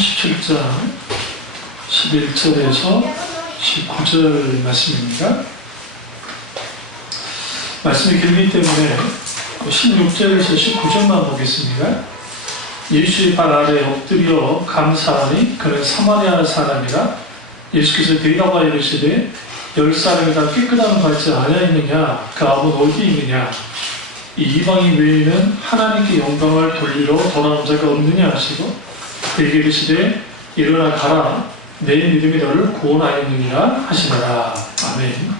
37장 11절에서 19절 말씀입니다. 말씀이 길기 때문에 16절에서 19절만 보겠습니다. 예수의 발 아래 엎드려 감사하니 그는 사마리아 사람이라. 예수께서 대답하여 이르시되 10사람이 다 깨끗함을 받지 아니하였느냐? 그 아버는 어디 있느냐? 이 이방인 외에는 하나님께 영광을 돌리러 돌아온 자가 없느냐 하시고 그에게 이르시되 일어나 가라, 내 믿음이 너를 구원하였느니라 하시더라. 아멘.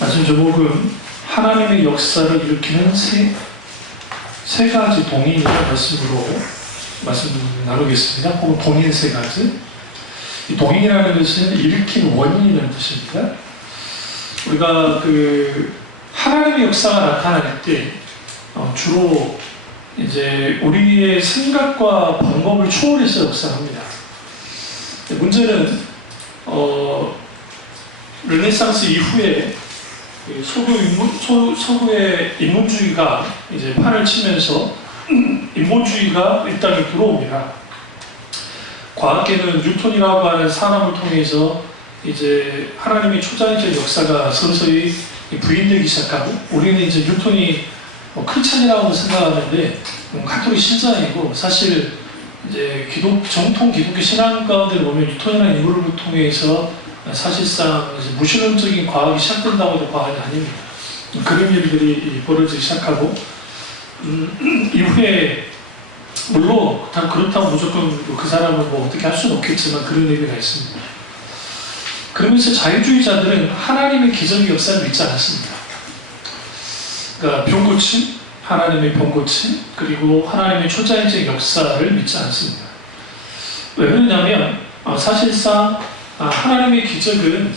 말씀 제목은 하나님의 역사를 일으키는 세 가지 동인이라는 말씀으로 말씀 나누겠습니다. 혹은 동인 세 가지. 이 동인이라는 것은 일으킨 원인이라는 뜻입니다. 우리가 하나님의 역사가 나타날 때 주로 이제 우리의 생각과 방법을 초월해서 역사합니다. 문제는 르네상스 이후에 서구의 인문주의가 이제 판을 치면서 인본주의가 이 땅에 들어옵니다. 과학계는 뉴턴이라고 하는 사람을 통해서 이제 하나님의 초자연적 역사가 서서히 부인되기 시작하고, 우리는 이제 뉴턴이 크리스찬이라고 생각하는데 가톨릭 신자이고, 사실 이제 정통 기독교 신앙 가운데 보면 뉴턴이라는 인물을 통해서 사실상 이제 무신론적인 과학이 시작된다고 해도 과학이 아닙니다. 그런 일들이 벌어지기 시작하고, 이후에 물론 그렇다고 무조건 그 사람을 어떻게 할 수는 없겠지만 그런 의미가 있습니다. 그러면서 자유주의자들은 하나님의 기적의 역사를 믿지 않았습니다. 그러니까 병고침, 하나님의 병고침, 그리고 하나님의 초자연적 역사를 믿지 않습니다. 왜 그러냐면 사실상 하나님의 기적은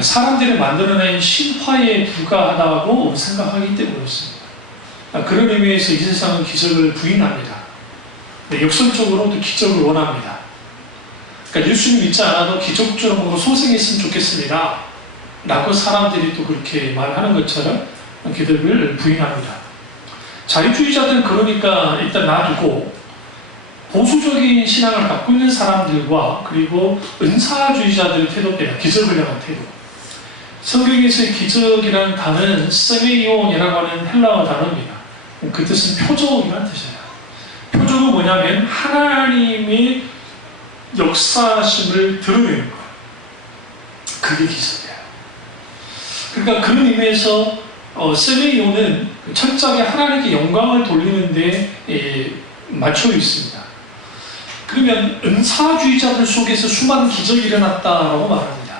사람들이 만들어낸 신화에 불과하다고 생각하기 때문이었습니다. 그런 의미에서 이 세상은 기적을 부인합니다. 역설적으로도 기적을 원합니다. 그러니까 예수님 믿지 않아도 기적적으로 소생했으면 좋겠습니다 라고 사람들이 또 그렇게 말하는 것처럼 기적을 부인합니다. 자유주의자들은 그러니까 일단 놔두고 보수적인 신앙을 갖고 있는 사람들과 그리고 은사주의자들의 태도입니다. 기적을 향한 태도. 성경에서의 기적이라는 단어는 세메이온이라고 하는 헬라어 단어입니다. 그 뜻은 표적이라는 뜻이에요. 표적은 뭐냐면 하나님의 역사심을 드러내는 거예요. 그게 기적이에요. 그러니까 그런 의미에서 세메이온은 철저하게 하나님께 영광을 돌리는데 맞춰 있습니다. 그러면 은사주의자들 속에서 수많은 기적이 일어났다라고 말합니다.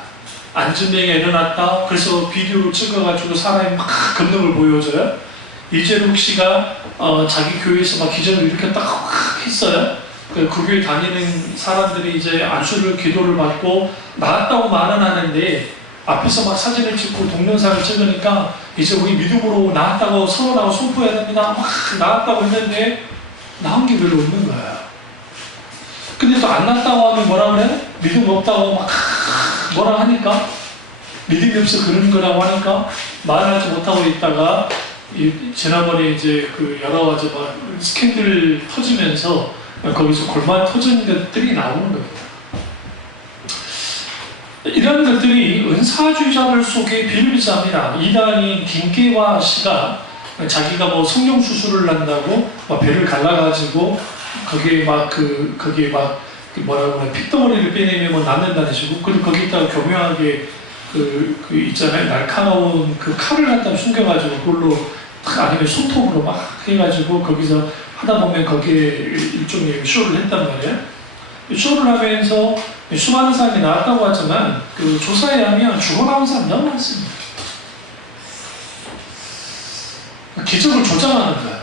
안전병이 일어났다. 그래서 비디오로 찍어가지고 사람이 막 권능을 보여줘요. 이재록 씨가 자기 교회에서 막 기적을 일으켰다 했어요. 그 교회 다니는 사람들이 이제 안수를 기도를 받고 나았다고 말은 하는데 앞에서 막 사진을 찍고 동영상을 찍으니까 이제 우리 믿음으로 나았다고 선언하고 선포해야 됩니다. 막 나았다고 했는데 나온 게 별로 없는 거예요. 근데 또 안 났다고 하면 뭐라 그래? 믿음 없다고 막 뭐라 하니까, 믿음이 없어 그런 거라고 하니까 말하지 못하고 있다가 지난번에 이제 여러 가지 막 스캔들 터지면서 거기서 골만 터지는 것들이 나오는 겁니다. 이런 것들이 은사주의자들 속에 비일비재합니다. 이단인 김계화 씨가 자기가 성령 수술을 한다고 배를 갈라가지고 거기에 뭐라고 하나 핏덩어리를 빼내면 낫는다는 식으로, 그리고 거기다가 교묘하게 있잖아요, 날카로운 칼을 갖다 숨겨가지고 그걸로 아니면 손톱으로 막 해가지고 거기서 하다 보면 거기에 일종의 쇼를 했단 말이에요. 쇼를 하면서 수많은 사람이 나왔다고 하지만 조사에 하면 죽어나온 사람 너무 많습니다. 기적을 조장하는 거야.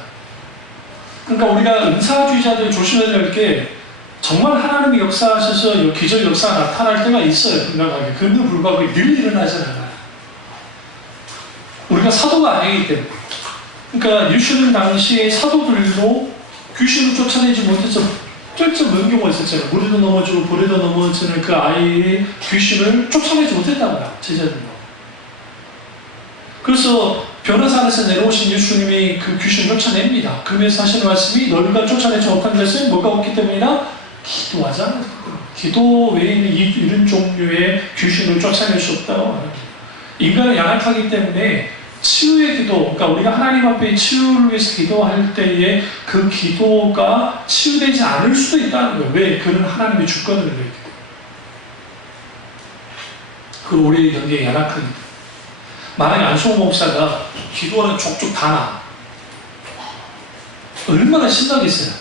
그러니까 우리가 은사주의자들 조심해야 될 게, 정말 하나님의 역사하셔서 기적 역사가 나타날 때가 있어요. 분명하게. 그런데 불구하고 늘 일어나지 않아요. 우리가 사도가 아니기 때문에. 그러니까 예수님 당시에 사도들도 귀신을 쫓아내지 못해서 쩔쩔 경우가 있었잖아요. 물에도 넘어지고 불에도 넘어지는 그 아이의 귀신을 쫓아내지 못했다고요. 제자들도. 그래서 변호사에서 내려오신 예수님이 그 귀신을 쫓아냅니다. 그러면서 하시는 말씀이, 너희가 쫓아내지 못한 것은 뭐가 없기 때문이나 기도하잖아요. 기도 외에는 이런 종류의 귀신을 쫓아낼 수 없다고 하는 거예요. 인간은 양악하기 때문에 치유의 기도, 그러니까 우리가 하나님 앞에 치유를 위해서 기도할 때에 그 기도가 치유되지 않을 수도 있다는 거예요. 왜? 그는 하나님의 주권을 내기 때문에. 그 우리의 경계에 양악하기 때문에. 만약에 안성호 목사가 기도하는 족족 다 나. 얼마나 신나겠어요?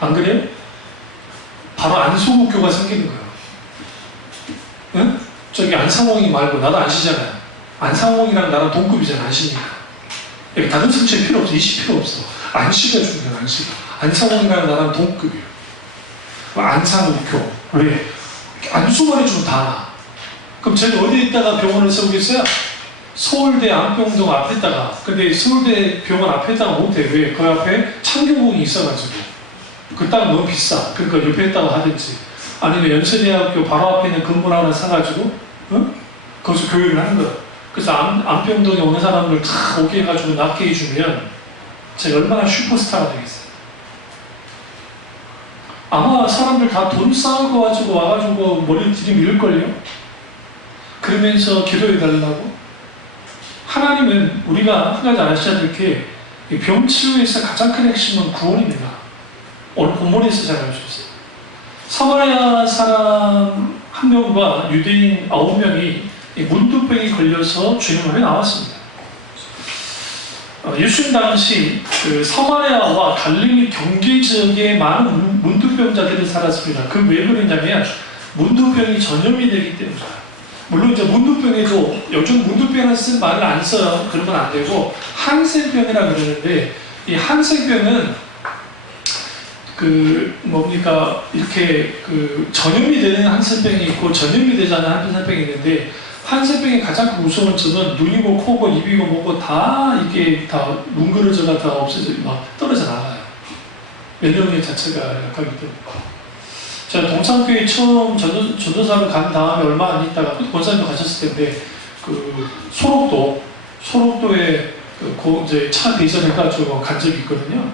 안 그래요? 바로 안소국교가 생기는 거예요. 응? 저기 안상홍이 말고 나도 안 쉬잖아요. 안상홍이랑 나랑 동급이잖아. 안 쉬니까. 여기 다른 성체 필요 없어. 이시 필요 없어. 안 쉬가 중요해. 안 쉬가. 안상홍이랑 나랑 동급이에요. 안상국교. 왜? 안수 말해주면 다 나. 그럼 제가 어디에 있다가 병원을 세우겠어요? 서울대 안병동 앞에다가. 근데 서울대 병원 앞에다가 못해. 왜? 그 앞에 창교궁이 있어가지고. 그 땅 너무 비싸. 그러니까 옆에 있다가 하든지. 아니면 연세대학교 바로 앞에 있는 건물 하나 사가지고, 응? 거기서 교육을 하는 거야. 그래서 안병동에 오는 사람들 다 오게 해가지고 낫게 해주면 제가 얼마나 슈퍼스타가 되겠어요. 아마 사람들 다 돈 쌓고 가지고 와가지고 머리를 들이밀걸요? 그러면서 기도해달라고? 하나님은 우리가 한 가지 아셔야 될 게 병 치유에서 가장 큰 핵심은 구원입니다. 오늘 본문에서 잘 알려주셨어요. 사마리아 사람 1명과 유대인 9명이 문둥병이 걸려서 주님 앞에 나왔습니다. 예수님 당시 그 사마리아와 갈릴리 경계 지역에 많은 문둥병자들이 살았습니다. 그 왜 그러냐면 문둥병이 전염이 되기 때문입니다. 물론 이제 문둥병에도 요즘 문둥병이라는 쓴 말을 안 써요. 그러면 안 되고 한센병이라 그러는데 이 한센병은 그 뭡니까 이렇게 그 전염이 되는 한센병이 있고 전염이 되지 않는 한센병이 있는데 한센병의 가장 무서운 점은 눈이고 코고 입이고 뭐고 다 이게 다 뭉그러져가 다 없어져 막 떨어져 나가요. 면역력 자체가 약하기 때문에. 제가 동창교회 처음 전도사를 간 다음에 얼마 안 있다가 권사님도 가셨을 텐데 그 소록도에 그 이제 차 대전해가지고 간 적이 있거든요.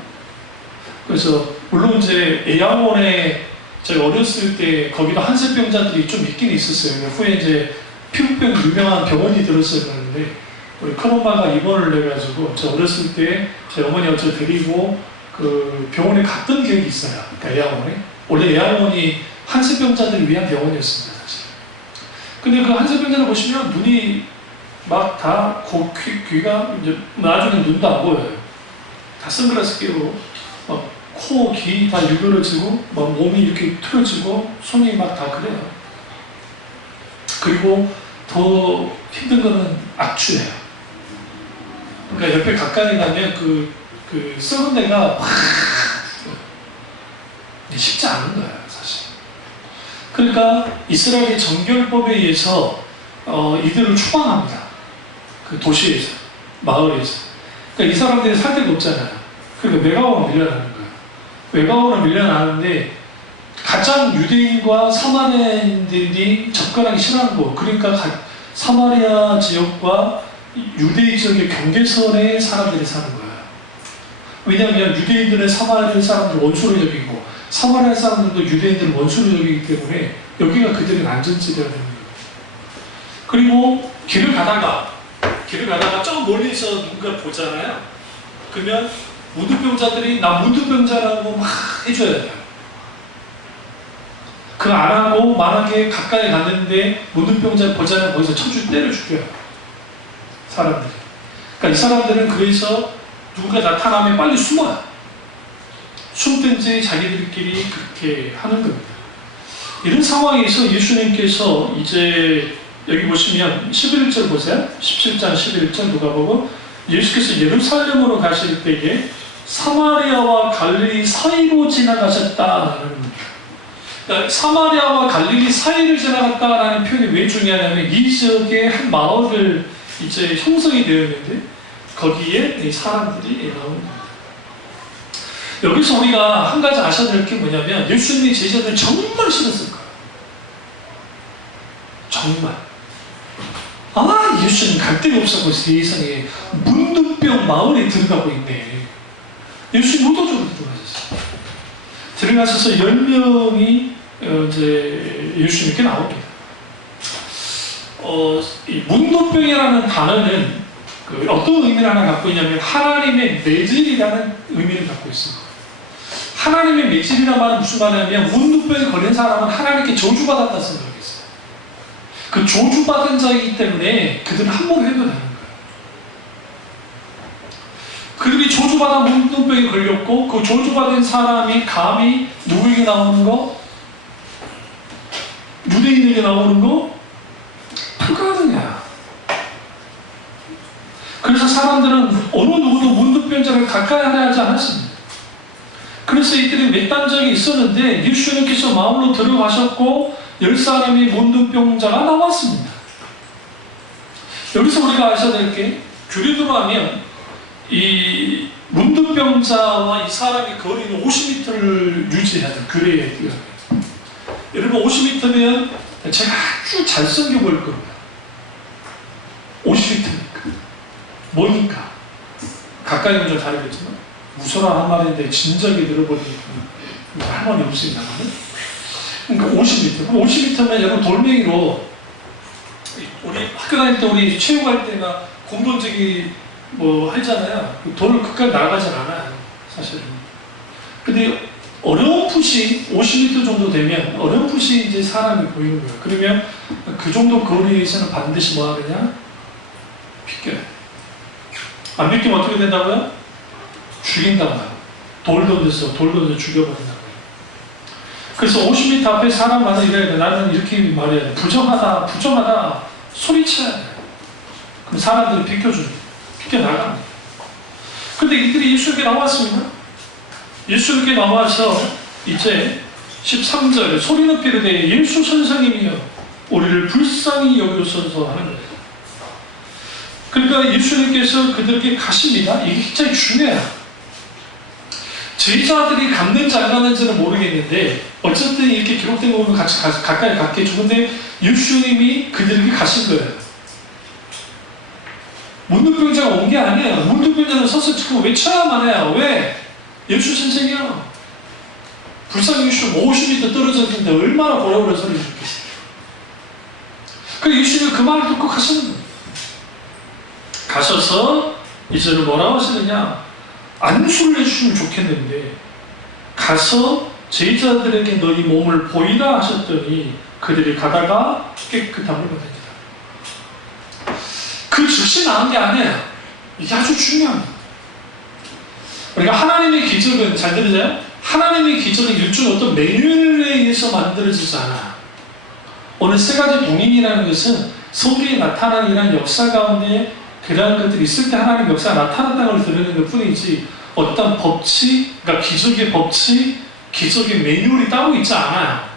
그래서 물론 이제 애양원에 제가 어렸을 때 거기도 한센병자들이 좀 있긴 있었어요. 후에 이제 피부병 유명한 병원이 들었었는데 우리 큰엄마가 입원을 해가지고 저 어렸을 때 제 어머니가 저 데리고 그 병원에 갔던 기억이 있어요. 그러니까 애양원에. 원래 애양원이 한센병자들을 위한 병원이었습니다, 사실. 근데 그 한센병자를 보시면 눈이 막 다 귀가 이제 나중에 눈도 안 보여요. 다 선글라스 끼고 막 코, 귀 다 유그러지고 막 몸이 이렇게 틀어지고 손이 막 다 그래요. 그리고 더 힘든 거는 악취예요. 그러니까 옆에 가까이 가면 그 썩은 데가 막 쉽지 않은 거예요, 사실. 그러니까 이스라엘의 정결법에 의해서 이들을 추방합니다. 그 도시에서, 마을에서. 그러니까 이 사람들이 살 데가 없잖아요. 그러니까 외곽으로 밀려나는 거예요. 외곽으로 밀려나는데 가장 유대인과 사마리아인들이 접근하기 싫어하는 거. 그러니까 사마리아 지역과 유대인 지역의 경계선에 사람들이 사는 거예요. 왜냐하면 유대인들은 사마리아 사람들 원수로 여기고 사마리아 사람들도 유대인들을 원수로 여기기 때문에 여기가 그들의 안전지대가 되는 거예요. 그리고 길을 가다가 저 멀리서 누군가 보잖아요. 그러면 문둥병자들이 나 문둥병자라고 막 해줘야 돼요. 그 안 하고 만약에 가까이 갔는데 문둥병자 보자면 거기서 때려 죽여요. 사람들이. 그러니까 이 사람들은 그래서 누군가 나타나면 빨리 숨어요. 숨든지 자기들끼리 그렇게 하는 겁니다. 이런 상황에서 예수님께서 이제 여기 보시면 11절 보세요. 17장 11절 누가복음 예수께서 예루살렘으로 가실 때에 사마리아와 갈릴리 사이로 지나가셨다라는 겁니다. 그러니까 사마리아와 갈릴리 사이를 지나갔다라는 표현이 왜 중요하냐면 이 지역에 한 마을을 이제 형성이 되어 있는데 거기에 이 사람들이 나오는 겁니다. 여기서 우리가 한 가지 아셔야 될 게 뭐냐면 예수님의 제자들은 정말 싫었을 거예요. 정말. 예수님 갈 데가 없어서 세상에 문둥병 마을에 들어가고 있네. 예수님 의도적으로 들어가셨어요. 들어가셔서 10명이 이제 예수님께 나옵니다. 이 문둥병이라는 단어는 어떤 의미를 하나 갖고 있냐면 하나님의 매질이라는 의미를 갖고 있습니다. 하나님의 매질이라는 말은 무슨 말이냐면 문둥병에 걸린 사람은 하나님께 저주받았다 생각했어요. 그 저주받은 자이기 때문에 그들은 함부로 해도 되는 거예요. 그들이 저주받아 문둥병에 걸렸고 그 저주받은 사람이 감히 누구에게 나오는 거? 유대인에게 나오는 거? 불가능해요. 그래서 사람들은 어느 누구도 문둥병자를 가까이 하려 하지 않았습니다. 그래서 이들이 몇 단적이 있었는데 예수님께서 마을로 들어가셨고 10사람이 문둥병자가 나왔습니다. 여기서 우리가 아셔야 될 게 규례대로 하면 이 문둥병자와 이 사람이 거리는 50m를 유지해야 돼요. 규례에 의하면. 여러분 50m면 제가 아주 잘 섬겨볼 겁니다. 50m니까 뭐니까 가까이 오면 좀 다르겠지만 무서라 한 말인데 진작에 들어버리니까 할 말이 없습니다만 그러니까 50m. 그럼 50m면 여러분 돌멩이로 우리 학교 다닐 때 우리 체육할 때나 공 던지기 뭐 하잖아요. 돌을 끝까지 날아가진 않아요. 사실은. 근데 어렴풋이 50m 정도 되면 어렴풋이 이제 사람이 보이는 거예요. 그러면 그 정도 거리에서는 반드시 뭐 하느냐? 비껴요. 안 비키면 어떻게 된다고요? 죽인다고요. 돌 던져서 죽여버린다고요. 그래서 50m 앞에 사람 가서 이래야 돼. 나는 이렇게 말해야 돼. 부정하다 소리쳐야 돼. 그럼 사람들이 비껴나갑니다. 근데 이들이 예수에게 나왔습니다. 예수님께 나와서 이제 13절 소리 높이를 대 예수 선생님이여 우리를 불쌍히 여기소서 하는 거예요. 그러니까 예수님께서 그들에게 가십니다. 이게 굉장히 중요해요. 제자들이 갔는지 안 갔는지는 모르겠는데 어쨌든 이렇게 기록된 거 보면 같이 가까이 갔겠죠. 근데 예수님이 그들에게 가신 거예요. 문둥병자가 온 게 아니에요. 문둥병자는 서서 지금 외쳐야만 해요. 왜? 예수 선생이야. 불쌍히 예수 50m 떨어져 있는데 얼마나 고라고라 소리 듣겠어요. 그 예수님이 그 말을 듣고 가시는 거예요. 가셔서 이제는 뭐라고 하시느냐? 안수를 해주시면 좋겠는데 가서 제자들에게 너희 몸을 보이라 하셨더니 그들이 가다가 깨끗함을 받았다. 그 즉시 나온 게 아니에요. 이게 아주 중요합니다. 그러니까 하나님의 기적은 잘 들으세요? 하나님의 기적은 일종의 어떤 매뉴얼에 의해서 만들어지지 않아. 오늘 세 가지 동인이라는 것은 성경에 나타나는 이런 역사 가운데 그러한 것들이 있을 때 하나님의 역사가 나타났다는 걸 드러내는 것 뿐이지 어떤 법칙, 그러니까 기적의 법칙, 기적의 매뉴얼이 따로 있지 않아요.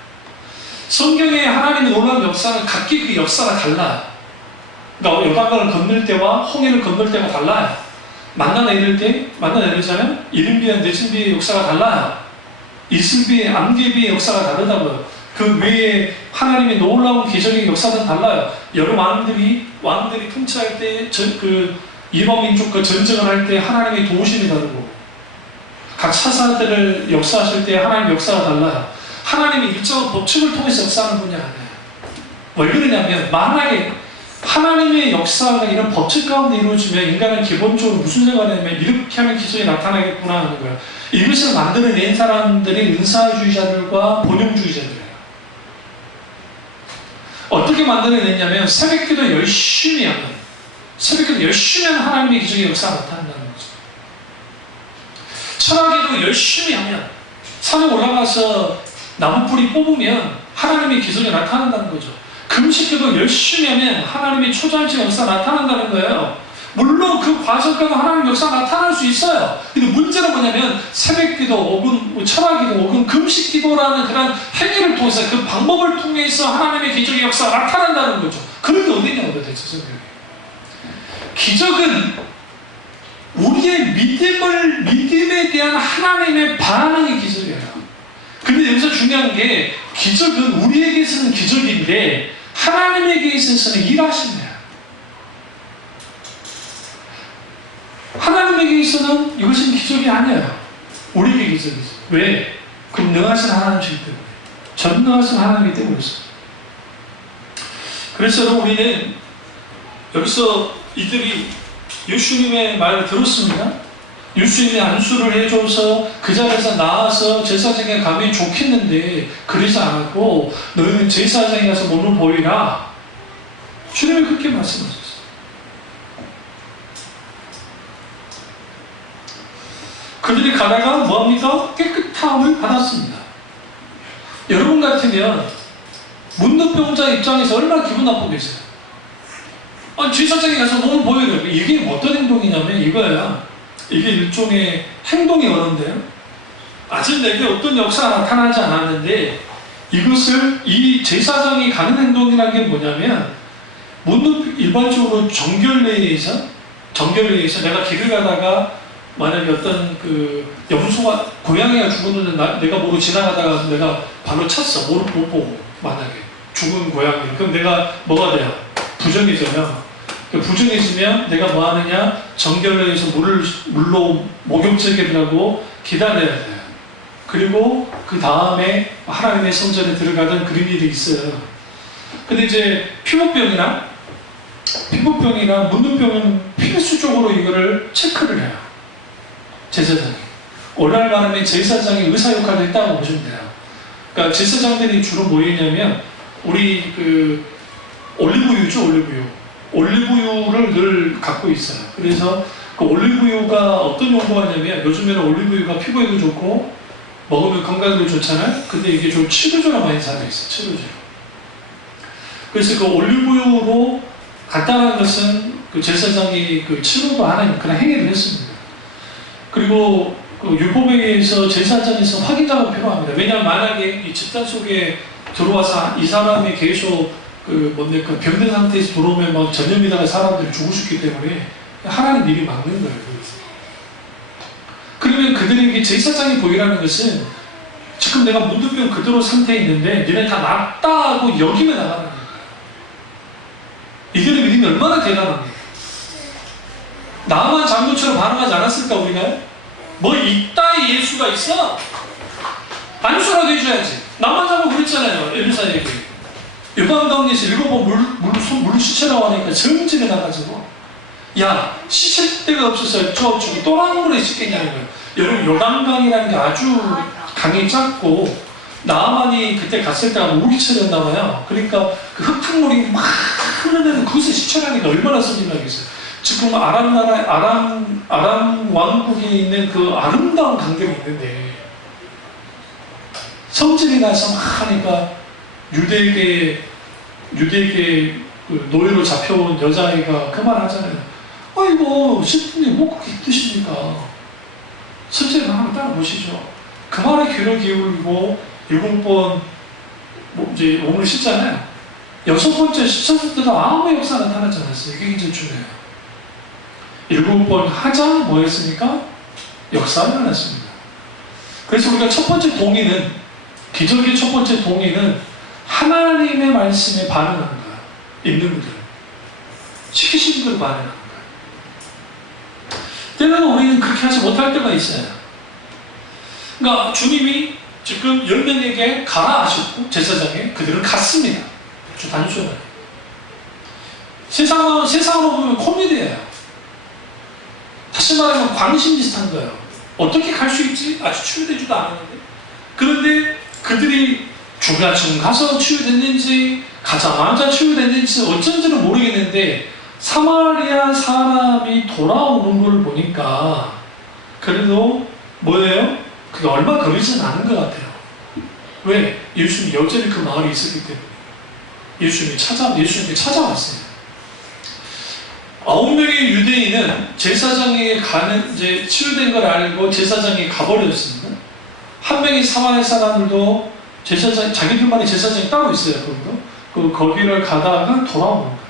성경에 하나님의 놀라운 역사는 각기 그 역사가 달라요. 그러니까 요단강을 건널 때와 홍해를 건널 때가 달라요. 만나내리자면 이른비와 늦은비의 역사가 달라요. 이슬비의 안개비의 역사가 다르다고요. 그 외에 하나님의 놀라운 기적의 역사는 달라요. 여러 왕들이 통치할 때 이방민족과 전쟁을 할 때 하나님의 도우심이 다르고 각 사사들을 역사하실 때 하나님의 역사가 달라요. 하나님의 일정한 법칙을 통해서 역사하는 분이 아니에요. 왜 그러냐면 만약에 하나님의 역사가 이런 법칙 가운데 이루어지면 인간은 기본적으로 무슨 생각을 하냐면 이렇게 하면 기적이 나타나겠구나 하는 거예요. 이것을 만들어낸 사람들이 은사주의자들과 본용주의자들이에요. 어떻게 만들어냈냐면 새벽기도 열심히 하면 하나님의 기적의 역사가 나타난다는 거죠. 철학기도 열심히 하면 산에 올라가서 나무뿌리 뽑으면 하나님의 기적이 나타난다는 거죠. 금식기도 열심히 하면 하나님의 초자연적 역사가 나타난다는 거예요. 물론 그 과정까지 하나님의 역사가 나타날 수 있어요. 근데 문제는 뭐냐면 새벽기도 혹은 철학기도 혹은 금식기도라는 그런 행위를 통해서 그 방법을 통해서 하나님의 기적의 역사가 나타난다는 거죠. 그런 게 어디냐고 대체 성경에. 기적은 우리의 믿음에 대한 하나님의 반응이 기적이에요. 근데 여기서 중요한 게 기적은 우리에게서는 기적인데 하나님에게 있어서는 일하시네요. 하나님에게 있어서는 이것은 기적이 아니에요. 우리에게 기적이죠. 왜? 그럼 능하신 하나님이기 때문에, 전능하신 하나님이기 때문이죠. 그래서 우리는 여기서 이들이 예수님의 말을 들었습니다. 예수님이 안수를 해줘서 그 자리에서 나와서 제사장에 가면 좋겠는데 그러지 않았고, 너희는 제사장에 가서 몸을 보이라. 주님이 그렇게 말씀하셨어요. 그들이 가다가 뭐합니까? 깨끗함을 받았습니다. 여러분 같으면 문둥병자 입장에서 얼마나 기분 나쁘겠어요? 제사장에 가서 몸을 보여요. 이게 어떤 행동이냐면 이거야. 이게 일종의 행동이 어려운데요. 아직 내게 어떤 역사가 나타나지 않았는데, 이것을 이 제사장이 가는 행동이라는 게 뭐냐면, 일반적으로 정결례에서 내가 길을 가다가 만약에 어떤 그 염소가, 고양이가 죽었는데 내가 모르고 지나가다가 내가 발로 찼어. 못 보고, 만약에 죽은 고양이. 그럼 내가 뭐가 돼요? 부정해져요. 부정해지면 내가 뭐 하느냐? 정결례에서 물로 목욕제기를 하고 기다려야 돼요. 그리고 그 다음에 하나님의 성전에 들어가던 그런 일이 있어요. 근데 이제 피부병이나 문둥병은 필수적으로 이거를 체크를 해요. 제사장이. 오늘날 말하면 제사장이 의사 역할을 했다고 보시면 돼요. 그러니까 제사장들이 주로 뭐 했냐면, 우리 그 올리브유죠, 올리브유를 늘 갖고 있어요. 그래서 그 올리브유가 어떤 용도가 있냐면, 요즘에는 올리브유가 피부에도 좋고 먹으면 건강에도 좋잖아요. 근데 이게 좀 치료제로 많이 살아있어요. 치료제로. 그래서 그 올리브유로 간단한 것은 그 제사장이 그 치료도 하는 그런 행위를 했습니다. 그리고 그 율법에 의해서 제사장에서 확인자가 필요합니다. 왜냐하면 만약에 이 집단 속에 들어와서 이 사람이 계속 그 병든 상태에서 들어오면 막 전염이다가 사람들이 죽을 수 있기 때문에 하나님 일이 막는 거예요. 그러면 그들에게 제사장이 보이라는 것은, 지금 내가 문둥병 그대로 상태에 있는데 니네 다 낫다고 여기면 나가는 거예요. 이들의 믿음이 얼마나 대단합니까? 나만 장군처럼 반응하지 않았을까 우리가? 뭐 이따위 예수가 있어? 안수라도 해줘야지. 나만 자고 그랬잖아요. 엘리사에게. 요단강에서 7번 물 시체 나오니까 정진에 나가지고, 야, 씻을 데가 없어서 저 또랑물에 씻겠냐는 거예요. 여러분, 요단강이라는 게 아주 강이 작고, 나만이 그때 갔을 때가 우기철이었나 봐요. 그러니까 그 흙탕물이 막 흐르는 그것에 시체라니까 얼마나 선진하겠어요. 지금 아람 왕국에 있는 그 아름다운 강들이 있는데, 성질이 나서 막 하니까 유대계 그 노예로 잡혀온 여자아이가 그 말 하잖아요. 아이고, 신부님 뭐 그렇게 힘드십니까? 선생님 한번 따라보시죠. 그 말에 귀를 기울이고 7번 이제 몸을 씻잖아요. 6번째 씻었을 때도 아무 역사 나타나지 않았어요. 이게 굉장히 중요해요. 7번 하자 뭐 했습니까? 역사가 일어났습니다. 그래서 우리가 첫 번째 동의는, 기적의 첫 번째 동의는 하나님의 말씀에 반응하는 거야. 있는 분들. 시키신 분들 반응하는 거야. 때로는 우리는 그렇게 하지 못할 때가 있어요. 그러니까 주님이 지금 10명에게 가라 하셨고, 제사장에 그들은 갔습니다. 아주 단순하게. 세상으로 보면 코미디예요. 다시 말하면 광신 비슷한 거예요. 어떻게 갈 수 있지? 아직 치유되지도 않았는데. 그런데 그들이 중간쯤 가서 치유됐는지, 가자마자 치유됐는지 어쩐지는 모르겠는데, 사마리아 사람이 돌아오는 걸 보니까 그래도 뭐예요? 그게 얼마 걸리지는 않은 것 같아요. 왜? 예수님이 여전히 그 마을에 있었기 때문에. 예수님이 찾아왔어요. 9명의 유대인은 제사장에게 이제 치유된 걸 알고 제사장에게 가버렸습니다. 한 명의 사마리아 사람들도 자기들만의 제사장이 따로 있어요. 거기를 가다가 돌아오는 거예요.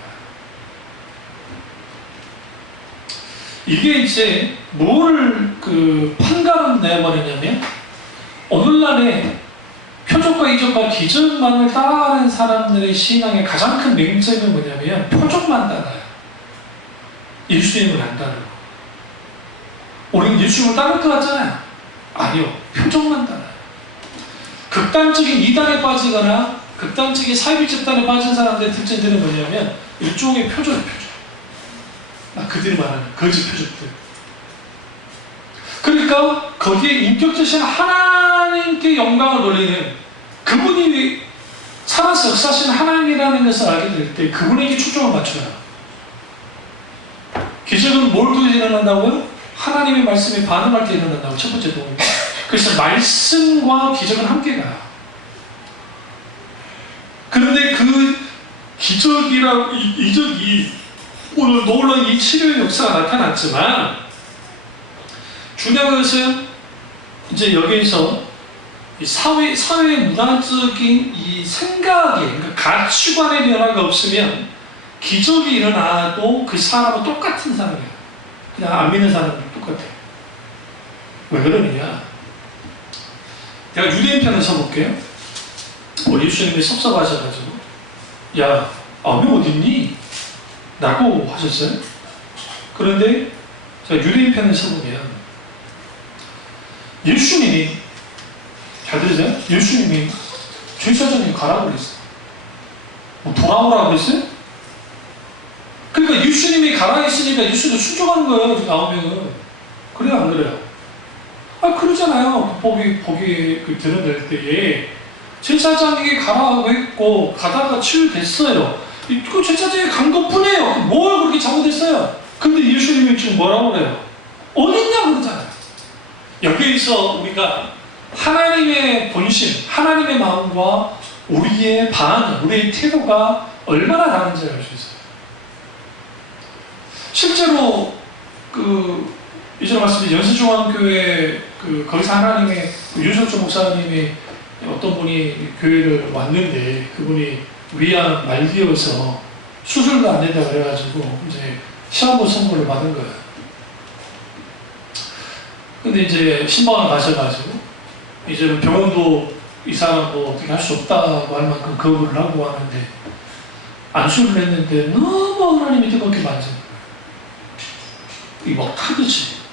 이게 이제 뭐를 판가름 내버리냐면, 오늘날에 표적과 이적과 기적만을 따라하는 사람들의 신앙의 가장 큰 맹점이 뭐냐면, 표적만 따라요. 예수님을 안 따르고. 우리는 예수님을 따를 것 같잖아요. 아니요. 표적만 따라요. 극단적인 이단에 빠지거나 극단적인 사이비 집단에 빠진 사람들의 특징들은 뭐냐면 일종의 표적이에요. 표적. 그들이 말하는 거짓 표적들. 그러니까 거기에 인격자신 하나님께 영광을 돌리는 그분이 살아서 역사하신 하나님이라는 것을 알게 될 때 그분에게 초점을 맞춰요. 기적은 뭘 통해서 일어난다고요? 하나님의 말씀에 반응할 때 일어난다고. 첫 번째 도움. 그래서 말씀과 기적은 함께 가요. 그런데 그 이적이 오늘 놀라운 이 치료의 역사가 나타났지만 중요한 것은 이제 여기에서 이 사회 문화적인 이 생각에, 그러니까 가치관의 변화가 없으면 기적이 일어나도 그 사람은 똑같은 사람이에요. 그냥 안 믿는 사람은 똑같아요. 왜 그러느냐? 내가 유대인 편에 서볼게요. 예수님이 섭섭하셔가지고 야, 아멘 어딨니? 라고 하셨어요. 그런데 제가 유대인 편에 서보면 예수님이 잘 들으세요? 예수님이 제사장님 가라고 그랬어요. 뭐 돌아오라고 그랬어요? 그러니까 예수님이 가라 했으니까 예수님도 순종하는 거예요. 지금 나오면. 그래요, 안 그래요? 그러잖아요. 복이 드러낼 때에 제사장에게 가라고 했고 가다가 치유됐어요. 그 제사장에 간 것뿐이에요. 뭘 그렇게 잘못했어요? 근데 예수님이 지금 뭐라고 그래요? 어딨냐 그러잖아요. 여기에서 우리가 하나님의 본심, 하나님의 마음과 우리의 반응, 우리의 태도가 얼마나 다른지를 알 수 있어요. 실제로 이전에 말씀드린 연세중앙교회 거기서 하나님의 윤석주 목사님이 어떤 분이 교회를 왔는데 그분이 위암 말기여서 수술도 안 된다 그래가지고 이제 시한부 선고를 받은 거예요. 근데 이제 신방을 가셔가지고 이제는 병원도 이 사람 뭐 어떻게 할 수 없다고 할 만큼 거부를 하고 하는데 안수를 했는데 너무 하나님이 뜨겁게 만진 거예요. 이 막 타듯이.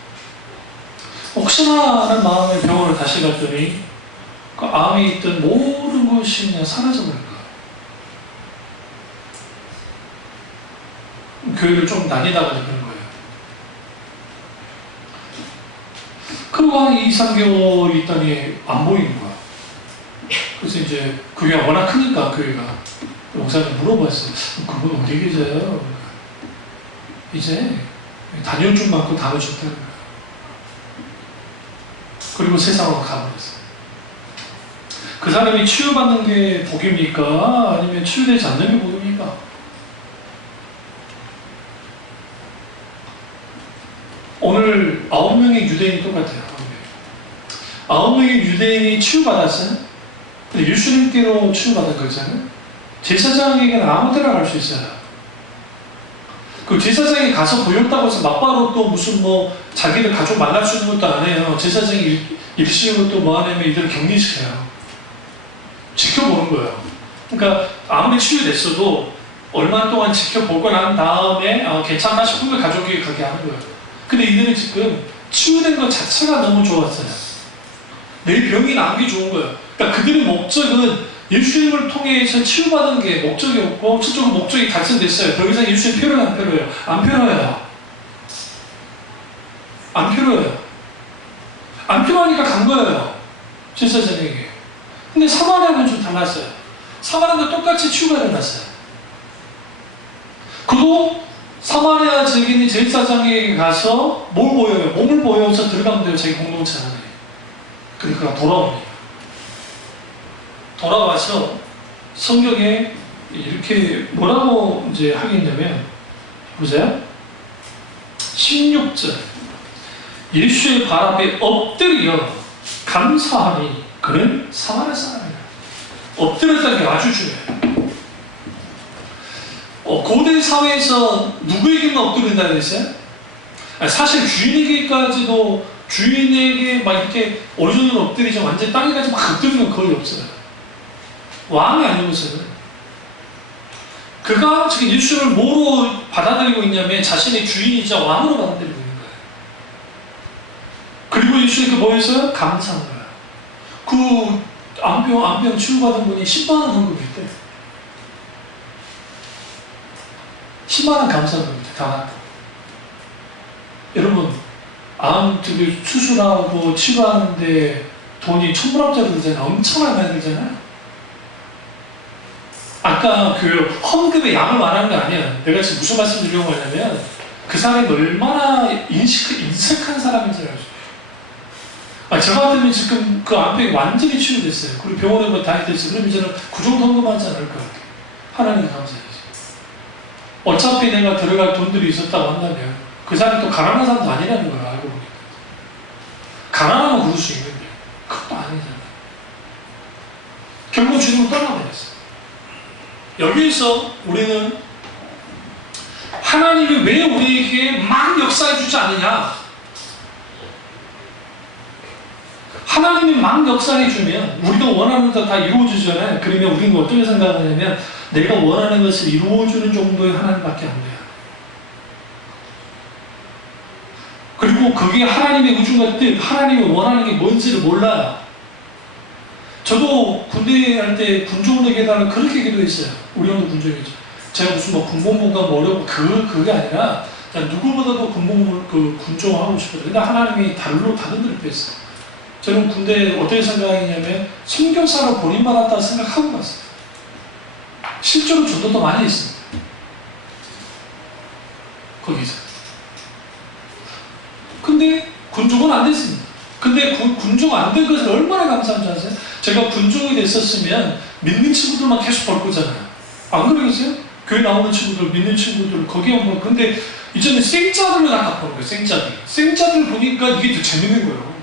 혹시나 하는 마음의 병원을 다시 갔더니 그 암에 있던 모든 것이 그냥 사라져버린 거예요. 교회를 좀 다니다가 그런 거예요. 그리고 한 2, 3개월 있더니 안 보이는 거야. 그래서 이제 교회가 워낙 크니까 교회가 목사님 물어봤어요. 그분 어디 계세요? 이제 다녀올 줄 많고 다녀줬다는 거예요. 그리고 세상으로 가버렸어요. 그 사람이 치유받는 게 복입니까? 아니면 치유되지 않는 게 복입니까? 오늘 9명의 유대인이 똑같아요. 9명의 유대인이 치유받았어요. 근데 예수님께로 치유받은 거잖아요. 제사장에게는 아무 데나 갈 수 있어요. 그 제사장이 가서 보였다고 해서 막바로 또 무슨 뭐 자기들 가족 만날 수 있는 것도 안 해요. 제사장이 일시적으로 또 뭐 하냐면 이들을 격리시켜요. 지켜보는 거예요. 그러니까 아무리 치유됐어도 얼마 동안 지켜보고 난 다음에 괜찮나 싶으면 가족에게 가게 하는 거예요. 근데 이들은 지금 치유된 것 자체가 너무 좋았어요. 내 병이 나은 게 좋은 거예요. 그러니까 그들의 목적은 예수님을 통해서 치유받은 게 목적이었고 첫째로 목적이 달성됐어요. 더 이상 예수님 필요해요? 안 필요해요? 안 필요해요. 안 필요해요. 안 필요하니까 간 거예요. 제사장에게. 근데 사마리아는 좀 달랐어요. 사마리아도 똑같이 치유가 일어났어요. 그도 사마리아 증인이 제사장에게 가서 뭘 보여요? 몸을 보여서 들어가면 돼요. 자기 공동체 안에. 그러니까 돌아옵니다. 돌아와서 성경에 이렇게 뭐라고 이제 하겠냐면, 보세요. 16절. 예수의 발 앞에 엎드려 감사하니 그는 사마리아 사람이다. 엎드렸다는 게 아주 중요해요. 고대 사회에서 누구에게만 엎드린다 그랬어요? 사실 주인에게 막 이렇게 어느 정도는 엎드리죠. 완전 땅에까지 막 엎드리는 건 거의 없어요. 왕이 아니고서는. 그가 지금 예수를 뭐로 받아들이고 있냐면 자신의 주인이자 왕으로 받아들이고 있는 거예요. 그리고 예수님께 뭐 했어요? 감사한 거예요. 그 암병 치료받은 분이 10만 원 헌금했대. 10만 원 감사합니다. 다 났다. 여러분, 암 수술하고 치료하는데 돈이 1,000불짜리 들잖아요. 엄청나게 많이 들잖아요. 아까 그 헌금의 양을 말하는 게 아니야. 내가 지금 무슨 말씀 드리려고 하냐면 그 사람이 얼마나 인색한 사람인지 알죠. 저 같으면 지금 그 암병이 완전히 치료됐어요. 그리고 병원에 뭐 다녔어요. 그럼 이제는 그 정도 헌금하지 않을 것 같아요. 하나님 감사해야지. 어차피 내가 들어갈 돈들이 있었다고 한다면 그 사람이 또 가난한 사람도 아니라는 걸 알고 보니까. 가난하면 그럴 수 있는데 그것도 아니잖아요. 결국 주님을 떠나버렸어요. 여기에서 우리는 하나님이 왜 우리에게 막 역사해주지 않느냐? 하나님이 막 역사해주면 우리가 원하는 것 다 이루어지잖아요. 그러면 우리는 어떻게 생각하냐면 내가 원하는 것을 이루어주는 정도의 하나님밖에 안 돼요. 그리고 그게 하나님의 의중과 뜻, 하나님이 원하는 게 뭔지를 몰라요. 저도 군대 할 때 군종되게 해달라고 그렇게 기도했어요. 우리 형도 군종이죠. 제가 무슨 뭐 군복무가 뭐 어려워 그게 아니라 누구보다도 군종하고 싶거든요. 근데 하나님이 다른 데를 뺐어요. 저는 군대 어떻게 생각했냐면 선교사로 버림받았다고 생각하고 갔어요. 실제로 전도도 많이 했습니다. 거기서. 근데 군종은 안 됐습니다. 근데 군종 안 된 것을 얼마나 감사한 줄 아세요? 제가 군종이 됐었으면 믿는 친구들만 계속 볼 거잖아요. 안 그러겠어요? 교회 나오는 친구들, 믿는 친구들, 거기에 오면. 근데 이제는 생자들을 다 보는 거예요, 생자들. 생자들 보니까 이게 더 재밌는 거예요.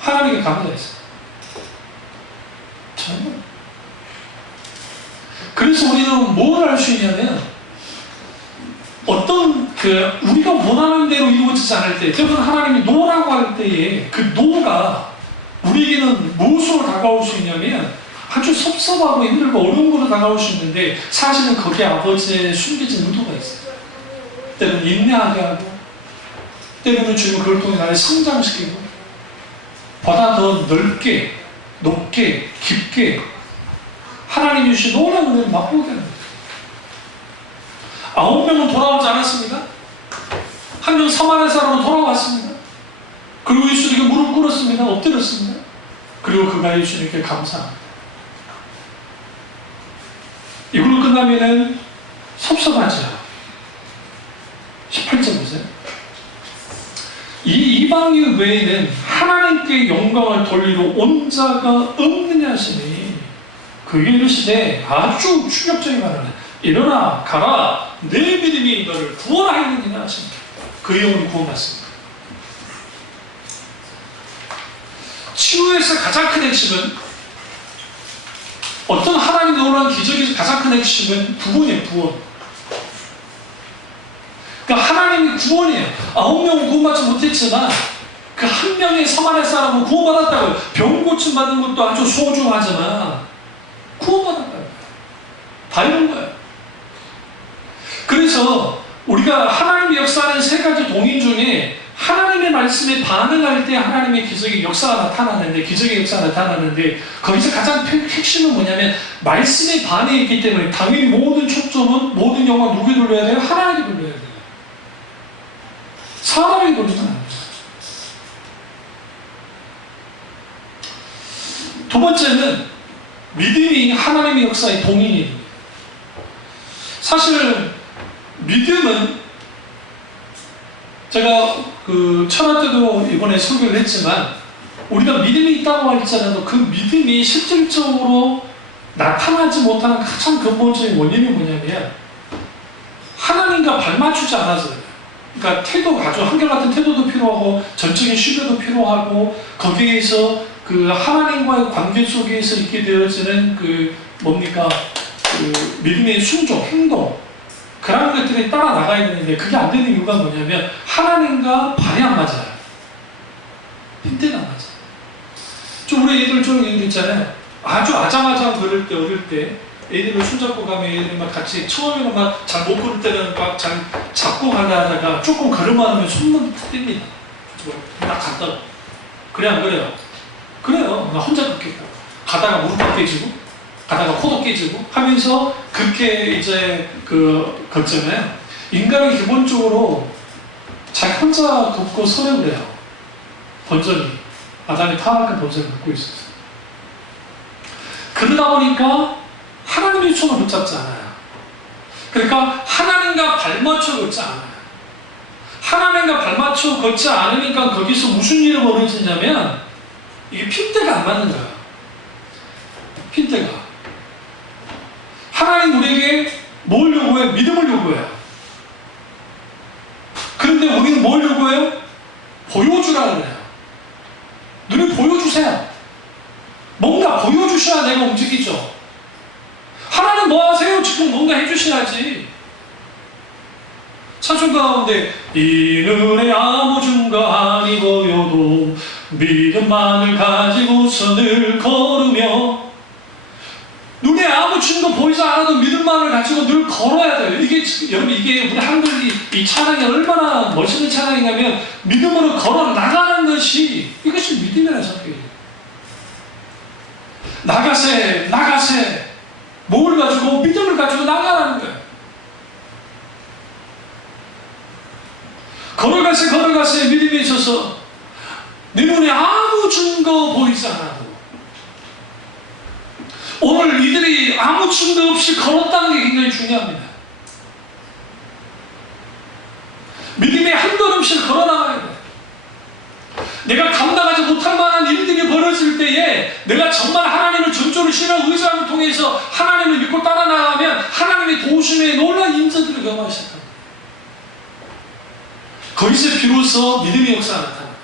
하나님께 감사했어요. 정말. 그래서 우리는 뭘 할 수 있냐면, 어떤 우리가 원하는 대로 이루어지지 않을 때, 때로는 하나님이 노라고 할 때에 그 노가 우리에게는 무엇으로 다가올 수 있냐면 아주 섭섭하고 힘들고 어려운 걸로 다가올 수 있는데 사실은 거기에 아버지의 숨겨진 의도가 있어요. 때로는 인내하게 하고 때로는 주님 그걸 통해 나를 성장시키고 보다 더 넓게 높게 깊게 하나님이 주신 놀라운 은혜를 맛보게 하는 거예요. 9명은 돌아오지 않았습니다. 한 명 사마리아 사람으로 돌아왔습니다. 그리고 예수님께 무릎 꿇었습니다. 엎드렸습니다. 그리고 그가 예수님께 감사합니다. 이걸로 끝나면은 섭섭하죠. 18절 보세요. 이 이방인 외에는 하나님께 영광을 돌리러 온 자가 없느냐 하시니 그에게 이르시되 아주 충격적인 말을 일어나 가라 내 믿음이 너를 구원하였느니라 하십니다. 그 영혼이 구원받습니다. 치유에서 가장 큰 핵심은 어떤 하나님이 놀라운 기적에서 가장 큰 핵심은 구원이에요. 구원. 그러니까 하나님이 구원이에요. 9명은 구원받지 못했지만 그 한 명의 사마리아 사람은 구원받았다고요. 병 고침 받는 것도 아주 소중하지만 구원받았다고요. 다 이런 거예요. 그래서 우리가 하나님의 역사하는 세 가지 동인 중에 하나님의 말씀에 반응할 때 하나님의 기적의 역사가 나타나는데 기적의 역사가 나타나는데 거기서 가장 핵심은 뭐냐면 말씀에 반응했기 때문에 당연히 모든 초점은 모든 영광 누구에 돌려야 돼요? 하나님께 돌려야 돼요. 사람에게 돌리면 안 돼요. 두 번째는 믿음이 하나님의 역사의 동인입니다. 사실 믿음은 제가 천하 때도 이번에 설교를 했지만 우리가 믿음이 있다고 할지라도 그 믿음이 실질적으로 나타나지 못하는 가장 근본적인 원인이 뭐냐면 하나님과 발맞추지 않아서요. 그러니까 태도가 아주 한결같은 태도도 필요하고 전적인 신뢰도 필요하고 거기에서 그 하나님과의 관계 속에서 있게 되어지는 믿음의 순종, 행동 그런 것들이 따라 나가야 되는데 그게 안 되는 이유가 뭐냐면 하나님과 발이 안 맞아요. 힘대가 안 맞아요. 우리 애들 좀 있잖아요. 아주 아장아장 그럴 때 어릴 때 애들을 손잡고 가면 애들이 막 같이 처음에는 막 잘 못 걸을 때는 막 잘 잡고 가다가 조금 걸음만 하면 손만 뗍니다. 막 갔다가 그래 안 그래요? 그래요. 나 혼자 걷겠고 가다가 무릎도 깨지고, 가다가 코도 깨지고 하면서 그렇게 이제 걷잖아요. 인간은 기본적으로 자기 혼자 걷고 서려 그래요. 본전이. 아담이 타락한 본전을 갖고 있었어요. 그러다 보니까 하나님의 손을 붙잡지 않아요. 그러니까 하나님과 발맞춰 걷지 않아요. 하나님과 발맞춰 걷지 않으니까 거기서 무슨 일이 벌어지냐면 이게 핀대가 안 맞는 거예요. 핀대가. 하나님 우리에게 뭘 요구해요? 믿음을 요구해요. 그런데 우리는 뭘 요구해요? 보여주라고 해요. 눈을 보여주세요. 뭔가 보여주셔야 내가 움직이죠. 하나님 뭐 하세요? 지금 뭔가 해주셔야지. 찬송 가운데 이 눈에 아무 증거 아니 보여도 믿음만을 가지고서 늘 걸으며, 눈에 아무 증거 보이지 않아도 믿음만을 가지고 늘 걸어야 돼요. 이게 여러분, 이게 우리 한글이 이 찬양이 얼마나 멋있는 찬양이냐면 믿음으로 걸어 나가는 것이, 이것이 믿음이라는 성격이에요. 나가세 뭘 가지고? 믿음을 가지고 나가라는 거예요. 걸어가세 믿음이 있어서 내 눈에 아무 증거 보이지 않아도, 오늘 이들이 아무 증거 없이 걸었다는 게 굉장히 중요합니다. 믿음의 한 걸음씩 걸어나가야 돼요. 내가 감당하지 못할 만한 일들이 벌어질 때에 내가 정말 하나님을 전적으로 신뢰하고 의지함을 통해서 하나님을 믿고 따라나가면 하나님의 도우심의 놀라운 인자들을 경험하기 시작합니다. 거기서 비로소 믿음의 역사가 나타납니다.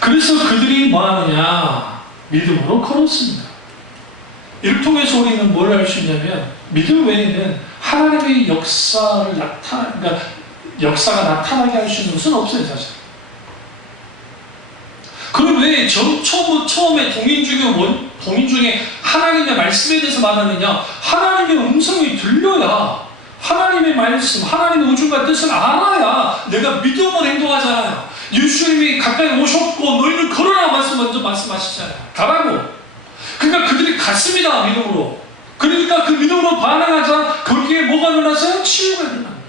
그래서 그들이 뭐하느냐? 믿음으로 걸었습니다. 이를 통해서 우리는 뭘 알 수 있냐면, 믿음 외에는 하나님의 역사가 나타나게 할 수 있는 것은 없어요, 사실. 그럼 왜 처음에 동인 중에 하나님의 말씀에 대해서 말하느냐? 하나님의 음성이 들려야, 하나님의 말씀, 하나님의 의중과 뜻을 알아야 내가 믿음으로 행동하잖아요. 예수님이 가까이 오셨고 너희는 걸어라 먼저 말씀하시잖아요. 가라고. 그러니까 그들이 갔습니다, 믿음으로. 그러니까 그 믿음으로 반응하자 거기에 뭐가 일어났어요? 치유가 일어난 거예요.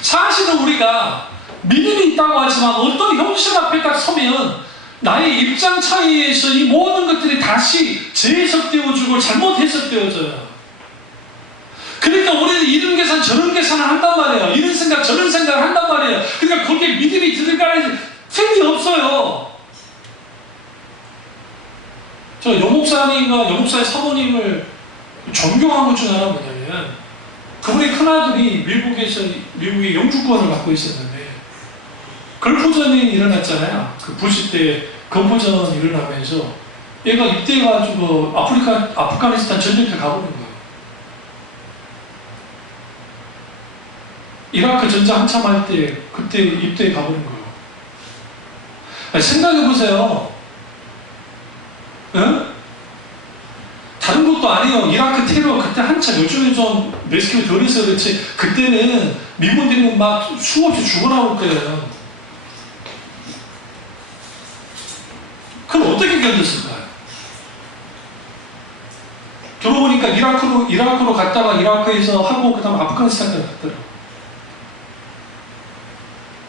사실은 우리가 믿음이 있다고 하지만 어떤 현실 앞에 딱 서면 나의 입장 차이에서 이 모든 것들이 다시 재해석되어지고 잘못 해석되어져요. 그러니까 우리는 이런 계산 저런 계산을 한단 말이에요. 이런 생각 저런 생각을 한단 말이에요. 그러니까 거기에 믿음이 들어갈 틈이 없어요. 저 영목사님과 영목사의 사모님을 존경한 것 중 하나가 뭐냐면, 그분의 큰아들이 미국의 영주권을 갖고 있었는데 걸프전이 일어났잖아요. 그 부시 때 걸프전 일어나면서 얘가 입대해가지고 아프가니스탄 전쟁터 가보는 거예요. 이라크 전쟁 한참 할 때 그때 입대해 가보는 거예요. 아니, 생각해보세요. 응? 다른 것도 아니에요. 이라크 테러 그때 한참, 요즘에 좀 레스큐 덜 해서 그렇지, 그때는 미군들이 막 수없이 죽어나올 때예요. 그럼 어떻게 견뎠을까요? 들어보니까 이라크로 갔다가 이라크에서 하고 그 다음 아프가니스탄까지 갔더라고요.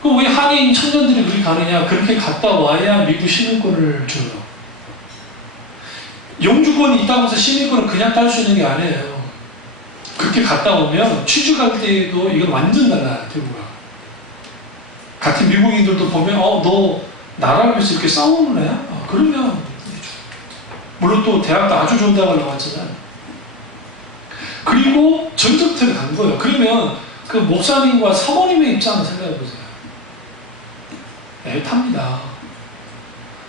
그럼 왜 한인 청년들이 그렇게 가느냐? 그렇게 갔다 와야 미국 시민권을 줘요. 영주권이 있다고 해서 시민권을 그냥 딸 수 있는 게 아니에요. 그렇게 갔다 오면 취직할 때도 이건 완전 달라요, 대우가. 같은 미국인들도 보면, 너 나라를 위해서 이렇게 싸우는 애야? 그러면, 물론 또 대학도 아주 좋은 대학을 나왔지만, 그리고 전적터를 간 거예요. 그러면 그 목사님과 사모님의 입장을 생각해 보세요. 애탑니다.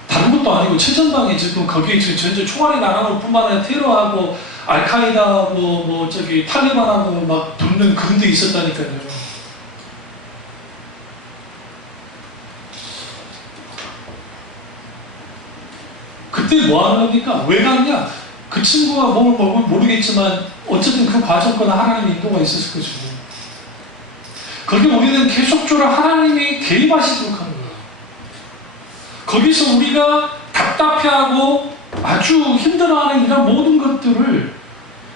다른 것도 아니고 최전방에 지금 거기에 지금 전체 총알이 날아올 뿐만 아니라 테러하고 알카이다 탈리반하고 막 붙는 그런 데 있었다니까요. 그때 뭐 하는 겁니까? 왜 갔냐? 그 친구가 뭘 모르겠지만 어쨌든 그 과정거나 하나님의 인도가 있었을 것이고, 거기 우리는 계속적으로 하나님이 개입하시도록 하는 거예요. 거기서 우리가 답답해하고 아주 힘들어하는 이런 모든 것들을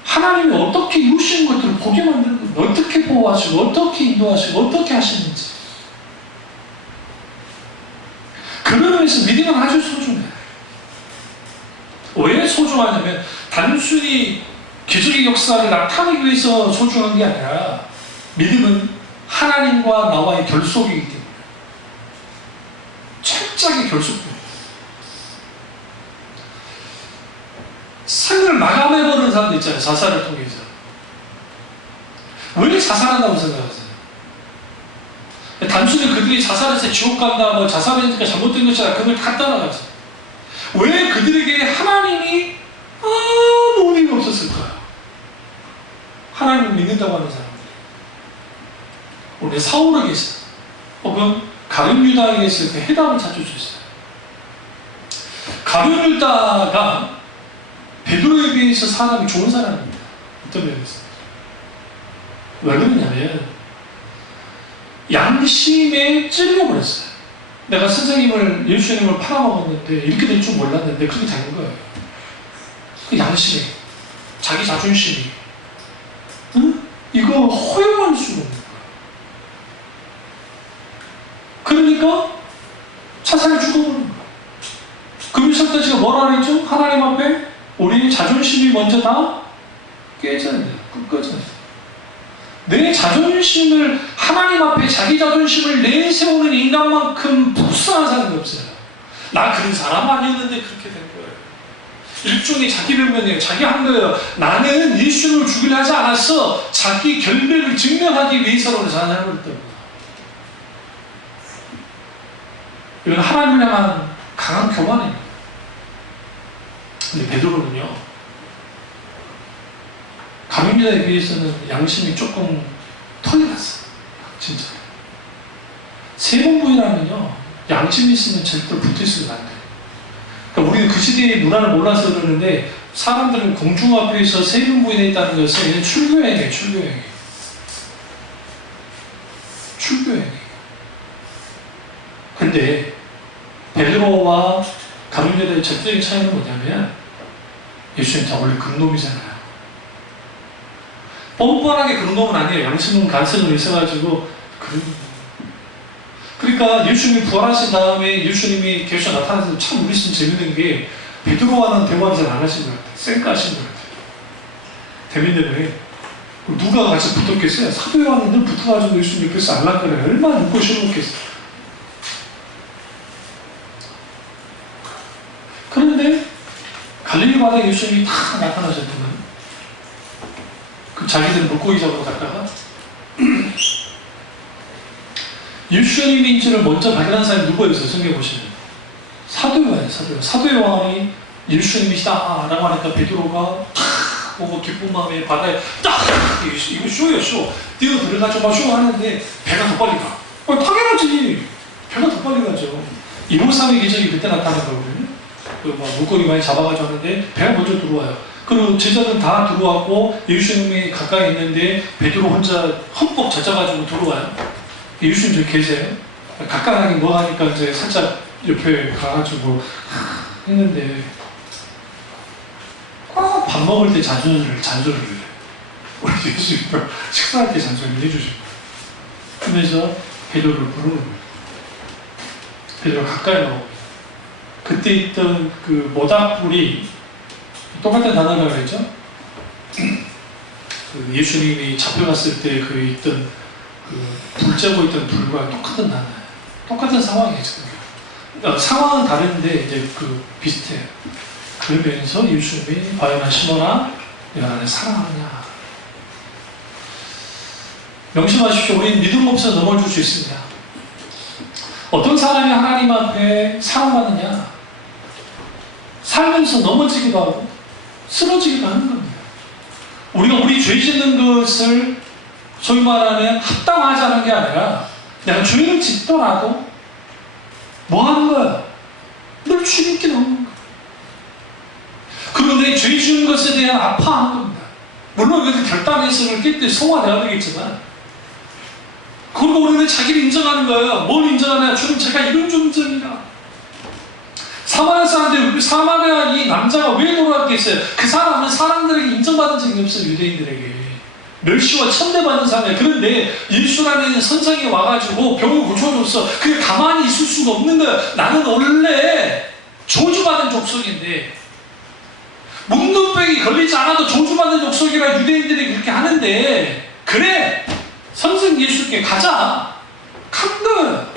하나님이 어떻게 이루시는 것들을 보게 만드는 거예요. 어떻게 보호하시고 어떻게 인도하시고 어떻게 하시는지. 그런 의미에서 믿음은 아주 소중해요. 왜 소중하냐면 단순히 기적의 역사를 나타내기 위해서 소중한 게 아니라 믿음은 하나님과 나와의 결속이기 때문에 철저하게 결속됩니다. 삶을 마감해버리는 사람도 있잖아요. 자살을 통해서. 왜 자살한다고 생각하세요? 단순히 그들이 자살해서 지옥 간다, 뭐 자살하니까 잘못된 것이다, 그걸 다 따라가죠. 왜 그들에게 하나님이 아무 의미가 없었을까요? 하나님을 믿는다고 하는 사람들. 우리 사울에게 있어요. 혹은 가룟유다에게 있을 때 해답을 찾을 수 있어요. 가룟유다가 베드로에 비해서 사람이 좋은 사람입니다. 어떤 면에서. 왜 그러냐면 양심에 찔려버렸어요. 내가 선생님을, 예수님을 팔아먹었는데 이렇게 될 줄 몰랐는데 그렇게 되는 거예요. 그 양심에, 자기 자존심이, 응? 이거 허용할 수가 없는 거예요. 그러니까 차사를 죽어버리는 거예요. 그러면서 제가 뭐라 그랬죠? 하나님 앞에 우리 자존심이 먼저 다 깨져야 돼요. 끊겨져야 돼요. 내 자존심을, 하나님 앞에 자기 자존심을 내세우는 인간만큼 불쌍한 사람이 없어요. 나 그런 사람 아니었는데 그렇게 된 거예요. 일종의 자기 변명이에요. 자기 한 거예요. 나는 예수님을 죽이려 하지 않았어. 자기 결백을 증명하기 위해서라고 자살을 했다고. 이건 하나님을 향한 강한 교만입니다. 근데 베드로는요, 가룟유다에 비해서는 양심이 조금 털려났어요. 진짜. 세 번 부인하면요, 양심이 있으면 절대로 붙어 있으면 안 돼요. 그러니까 우리는 그 시대의 문화를 몰라서 그러는데, 사람들은 공중 앞에서 세 번 부인했다는 것은 얘는 출교행이에요, 출교행. 출교행. 근데 베드로와 가룟유다의 절대적인 차이는 뭐냐면, 예수님 다 원래 금놈이잖아요. 뻔뻔하게 그런 놈은 아니에요. 양심은 간성을 있어가지고 그러니까 예수님이 부활하신 다음에 예수님이 계속 나타나서 참 우리 참 재밌는 게 베드로와는 대화를 잘 안 하신 것 같아요. 쌩까 하신 것 같아요. 재밌는데 누가 같이 붙었겠어요? 사도 요한이 늘 붙어가지고 예수님 옆에서 알랑거려요. 얼마나 웃고 싫었겠어요. 그런데 갈릴리 바다에 예수님이 다 나타나셨더만 그 자기들 물고기 잡으러 갔다가 예수님인지를 먼저 발견한 사람이 누구였어요? 성경 보시면 사도 요한이에요. 사도 요한이 예수님이시다 라고 하니까 베드로가 탁 보고 기쁜 마음에 바다에 딱 이거 쇼예요, 쇼. 뛰어 들어가지고 막 쇼 하는데 배가 더 빨리 가. 당연하지. 배가 더 빨리 가죠. 153의 기적이 그때 나타난 거거든요. 물고기 많이 잡아가지고 하는데 배가 먼저 들어와요. 그리고 제자들은 다 들어왔고 예수님이 가까이 있는데 베드로 혼자 흠뻑 젖어가지고 들어와요. 예수님 저기 계세요. 가까이 하긴 뭐 하니까 이제 살짝 옆에 가가지고 했는데 꼭 밥 먹을 때 잔소리를 해요. 우리 예수님 식사할 때 잔소리를 해주시고 그러면서 베드로를 부르는 거예요. 베드로가 가까이 나오고 그때 있던 그 모닥불이 똑같은 단어라고 그랬죠? 그 예수님이 잡혀갔을 때 그 있던 그 불쬐고 있던 불과 똑같은 단어예요. 똑같은 상황이에요, 지금. 그러니까 상황은 다른데 이제 그 비슷해요. 그러면서 예수님이 바요나 시몬아 내가 나를 사랑하느냐. 명심하십시오. 우리는 믿음 없어 넘어질 수 있습니다. 어떤 사람이 하나님 앞에 사랑받느냐? 살면서 넘어지기도 하고 쓰러지기도 하는 겁니다. 우리가 우리 죄 짓는 것을 소위 말하는 합당하지 않은 게 아니라 내가 죄를 짓더라도 뭐 하는 거야? 늘 주님께 넘는 거야. 그리고 내 죄 지은 것에 대한 아파하는 겁니다. 물론 그래서 결단해서 깰 때 성화돼야 되겠지만 그리고 우리는 자기를 인정하는 거예요. 뭘 인정하냐? 주님 제가 이런 존재입니다. 사마리아 사람들이, 사마리아 이 남자가 왜 돌아왔겠어요? 그 사람은 사람들에게 인정받은 적이 없어요. 유대인들에게 멸시와 천대받는 사람이에요. 그런데 예수라는 선생이 와가지고 병을 고쳐줬어. 그게 가만히 있을 수가 없는 거야. 나는 원래 저주받은 족속인데, 문둥병이 걸리지 않아도 저주받는 족속이라 유대인들이 그렇게 하는데, 그래 선생 예수께 가자 간 거야.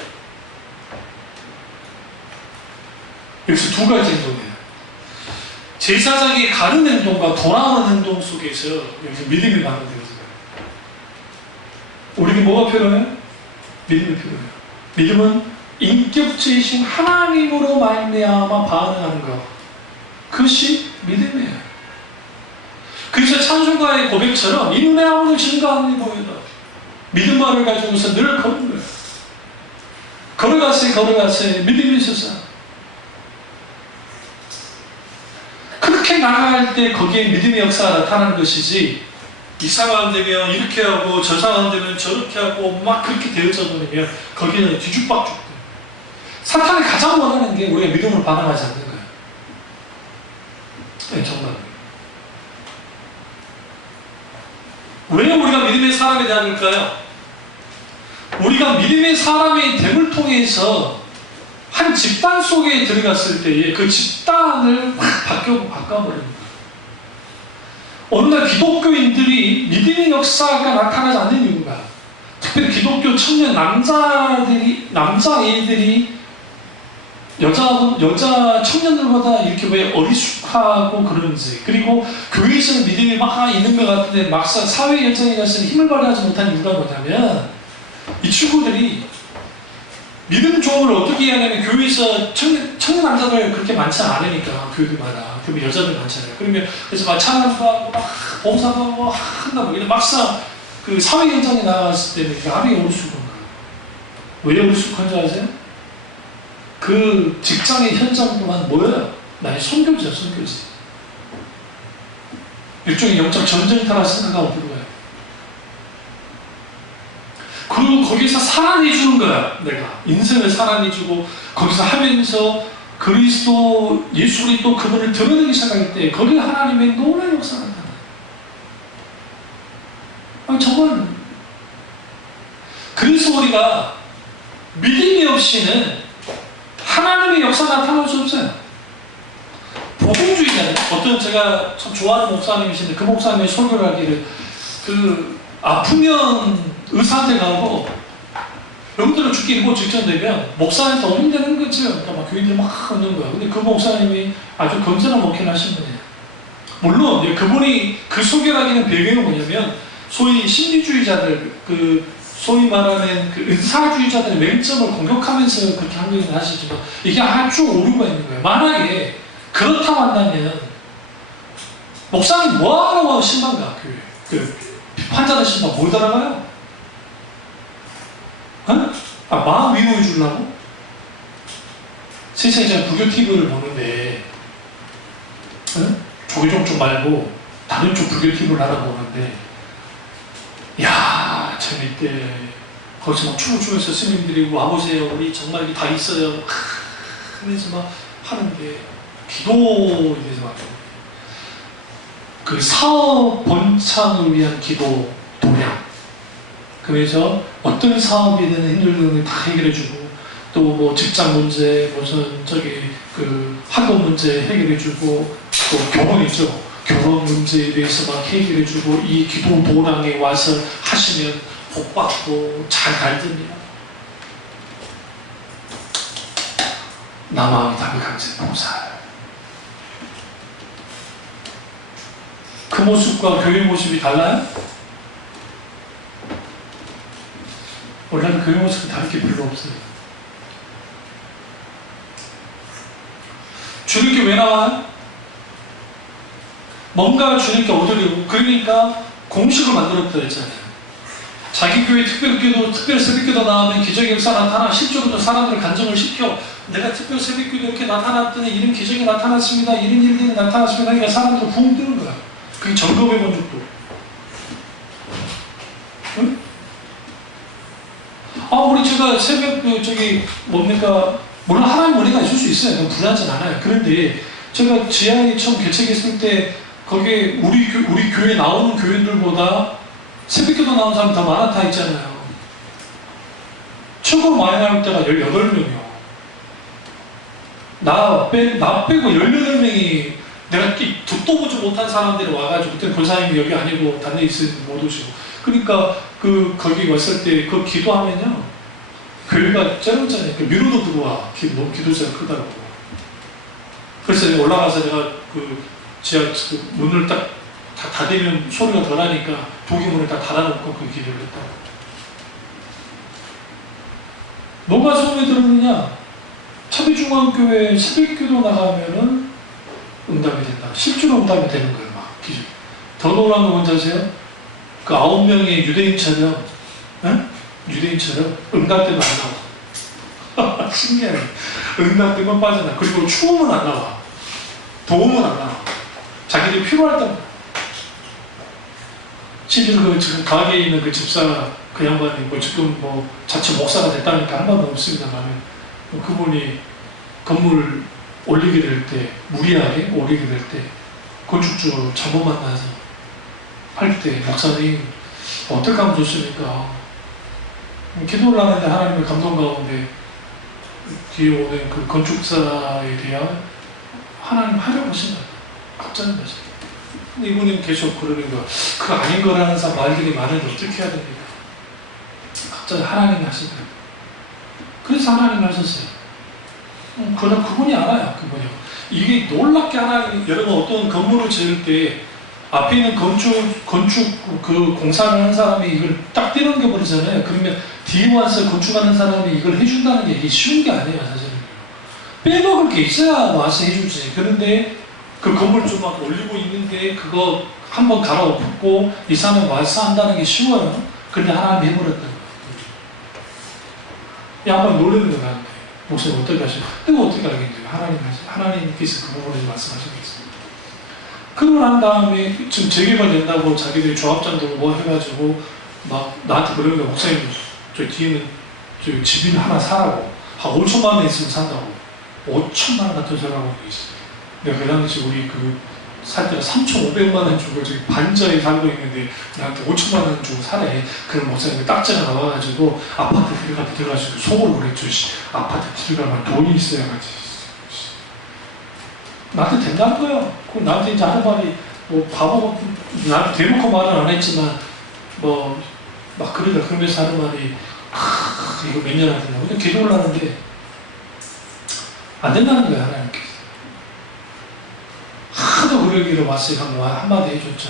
여기서 두 가지 행동이에요. 제사장이 가는 행동과 돌아오는 행동 속에서 여기서 믿음이 나는데요. 우리에게 뭐가 필요해요? 믿음이 필요해요. 믿음은 인격체이신 하나님으로 말미암아 반응하는 것, 그것이 믿음이에요. 그래서 찬송가의 고백처럼 이 눈에 아무도 증거하는 보이다. 믿음 말을 가지고서 늘 걷는 거예요. 걸어가세요. 믿음이 있어서. 그렇게 나아갈 때 거기에 믿음의 역사가 나타나는 것이지, 이 상황 되면 이렇게 하고 저 상황 되면 저렇게 하고 막 그렇게 되어져 버리면 거기는 뒤죽박죽. 사탄이 가장 원하는 게 우리가 믿음으로 반응하지 않는 거예요. 네, 정말. 왜 우리가 믿음의 사람이 되어야 할까요? 우리가 믿음의 사람이 됨을 통해서 한 집단 속에 들어갔을 때에 그 집단을 확 바꿔버립니다. 어느 날 기독교인들이 믿음의 역사가 나타나지 않는 이유가, 특별히 기독교 청년 남자애들이 여자 청년들보다 이렇게 왜 어리숙하고 그런지, 그리고 교회에서는 믿음이 막 있는 것 같은데 막상 사회 현장에 가서는 힘을 발휘하지 못하는 이유가 뭐냐면, 이 친구들이 믿음 조언을 어떻게 해야 하냐면, 교회에서 청년 남자들 그렇게 많지 않으니까, 교회들마다. 그러면 여자들 많잖아요. 그러면 그래서 막 찬양도 하고 막 봉사도 하고 한다고. 근데 막상 그 사회 현장에 나갔을 때는 아주 어리숙한 거예요. 왜 어리숙한 줄 아세요? 그 직장의 현장 동안 뭐예요? 나의 선교지야, 선교지. 일종의 영적 전쟁터라 생각하고 들어가요. 그리고 거기서 살아내주는 거야. 내가 인생을 살아내주고 거기서 하면서 그리스도, 예수 그리스도 그분을 드러내기 시작할 때 거기에 하나님의 놀라운 역사가 나타나요. 정말. 그래서 우리가 믿음이 없이는 하나님의 역사 나타날 수 없어요. 복음주의자는, 어떤 제가 참 좋아하는 목사님이신데, 그 목사님의 설교를 하기를, 그 아프면 의사한테 가고 여러분들은 죽기 일보 직전 되면 목사한테 오는되는 거죠. 그러니까 막 교인들이 막 오는 거야. 근데 그 목사님이 아주 건전한 목회를 하신 분이에요. 물론 그분이 그 소개하기는 배경이 뭐냐면, 소위 신비주의자들, 그 소위 말하는 그 은사주의자들의 맹점을 공격하면서 그렇게 한 거긴 하시지만, 이게 아주 오류가 있는 거예요. 만약에 그렇다고 한다면 목사님 뭐하러 신방 가? 그 환자들 신방 뭘 따라가요? 마음 위로해 주려고? 세상에 제가 불교 TV를 보는데, 조계종 쪽 말고 다른 쪽 불교 TV를 알아보는데, 이야, 재밌대. 거기서 막 춤을 추면서 스님들이 와보세요. 우리 정말 이게 다 있어요. 하면서 막 하는데, 기도에 대해서 막, 그 사업 번창을 위한 기도 도량. 그래서 어떤 사업이든 힘들든 다 해결해주고, 또 뭐 직장 문제, 무슨 그 학업 문제 해결해주고, 또 결혼이죠. 결혼 문제에 대해서 막 해결해주고, 이 기도 도량에 와서 하시면 복 받고 잘 갈듭니다. 남아의 담백함새 보살. 그 모습과 교회 모습이 달라요? 원래는 교회 모습은 다를 게 별로 없어요. 주님께 왜 나와요? 뭔가 주님께 얻으려고. 그러니까 공식을 만들었다 했잖아요. 자기 교회 특별기도, 특별 새벽기도 나오면 기적의 역사 나타나, 실제로도 사람들을 간증을 시켜. 내가 특별 새벽기도 이렇게 나타났더니 이런 기적이 나타났습니다. 이런 일들이 나타났습니다. 그러니까 사람들 붕 뜨는 거야. 그게 점검해 본 적도. 응? 우리 제가 새벽 뭡니까? 물론 하나님 은혜가 있을 수 있어요. 그건 불하진 않아요. 그런데 제가 지하에 처음 개척했을 때 거기에 우리 교회 나오는 교인들보다 새벽기도 나오는 사람이 더 많았다 했잖아요. 최고로 많이 나올 때가 18명이요. 나 빼고 18명이 내가 듣도 보지 못한 사람들이 와가지고, 그때 권사님이 여기 아니고 단내 있으면 못 오시고. 그러니까 거기 왔을 때 그 기도하면요. 교회가 째렸잖아요. 미로도 들어와. 너무 기도자가 크다고. 그래서 내가 올라가서 내가 지하 문을 딱 닫으면 소리가 덜하니까 도기문을 다 닫아놓고 그 기도를 했다고. 뭐가 처음에 들었느냐? 차비중앙교회 새벽기도 나가면은 응답이 된다. 실제로 응답이 되는 거예요. 막 기준. 더 놀라운 건 뭔지 아세요? 그 9명의 유대인처럼, 유대인처럼 응답되면 안 나와. 신기하네. 응답되면 빠져나. 그리고 추움은 안 나와. 도움은 안 나와. 자기들이 필요할 때만. 실제로 그 가게에 있는 그 집사 그 양반이 지금 자체 목사가 됐다니까 한 번도 없습니다만, 그분이 건물 올리게 될 때, 무리하게 올리게 될 때, 건축주 잘못 만나서 할 때, 목사님, 어떻게 하면 좋습니까? 기도를 하는데 하나님의 감동 가운데 뒤에 오는 그 건축사에 대한 하나님 하려고 하신 거예요. 갑자기 맞아요. 근데 이분은 계속 그러는 거야. 그거 아닌 거라는 사람 말들이 많은데 어떻게 해야 됩니까? 갑자기 하나님이 하신 거예요. 그래서 하나님이 하셨어요. 그러나 그분이 알아요. 그분이요. 이게 놀랍게 하나님, 여러분 어떤 건물을 지을 때 앞에 있는 건축 그 공사를 하는 사람이 이걸 딱 떼넘겨버리잖아요. 그러면 뒤에 와서 건축하는 사람이 이걸 해준다는 게 이게 쉬운 게 아니에요, 사실은. 빼먹을 게 있어야 와서 해주지. 그런데 그 건물 좀 막 올리고 있는데 그거 한번 갈아엎고 이 사람이 와서 한다는 게 쉬워요. 그런데 하나님이 해버렸다는 거예요. 양반 놀라는 거 나한테. 목사님 어떻게 하시고? 내가 어떻게 알겠는데요? 하나님께서 그 부분을 말씀하시겠습니다. 그러고 난 다음에 지금 재개발된다고 자기들이 조합장들 뭐 해가지고 막 나한테 그러는 거야. 목사님 저 뒤에는 저 집이 하나 사라고. 한 5천만 원 있으면 산다고. 5천만 원 같은 소리 하고 있어요. 내가 그 당시 우리 살 때가 3,500만 원 주고 저기 반자에 살고 있는데 나한테 5천만 원 주고 사래. 그럼 목사님이 딱지가 나와가지고 아파트 들어가지고 속을 그랬죠. 아파트 들어가면 돈이 있어야지. 나한테 된다는 거예요. 그럼 나한테 이제 하는 말이 바보 나한테 대놓고 말은 안 했지만 막 그러면서 하는 말이 이거 몇 년 안 된다고. 근데 기도를 하는데 안 된다는 거예요. 하나님께서. 하도 그러기로 왔어요. 한마디 해줬죠.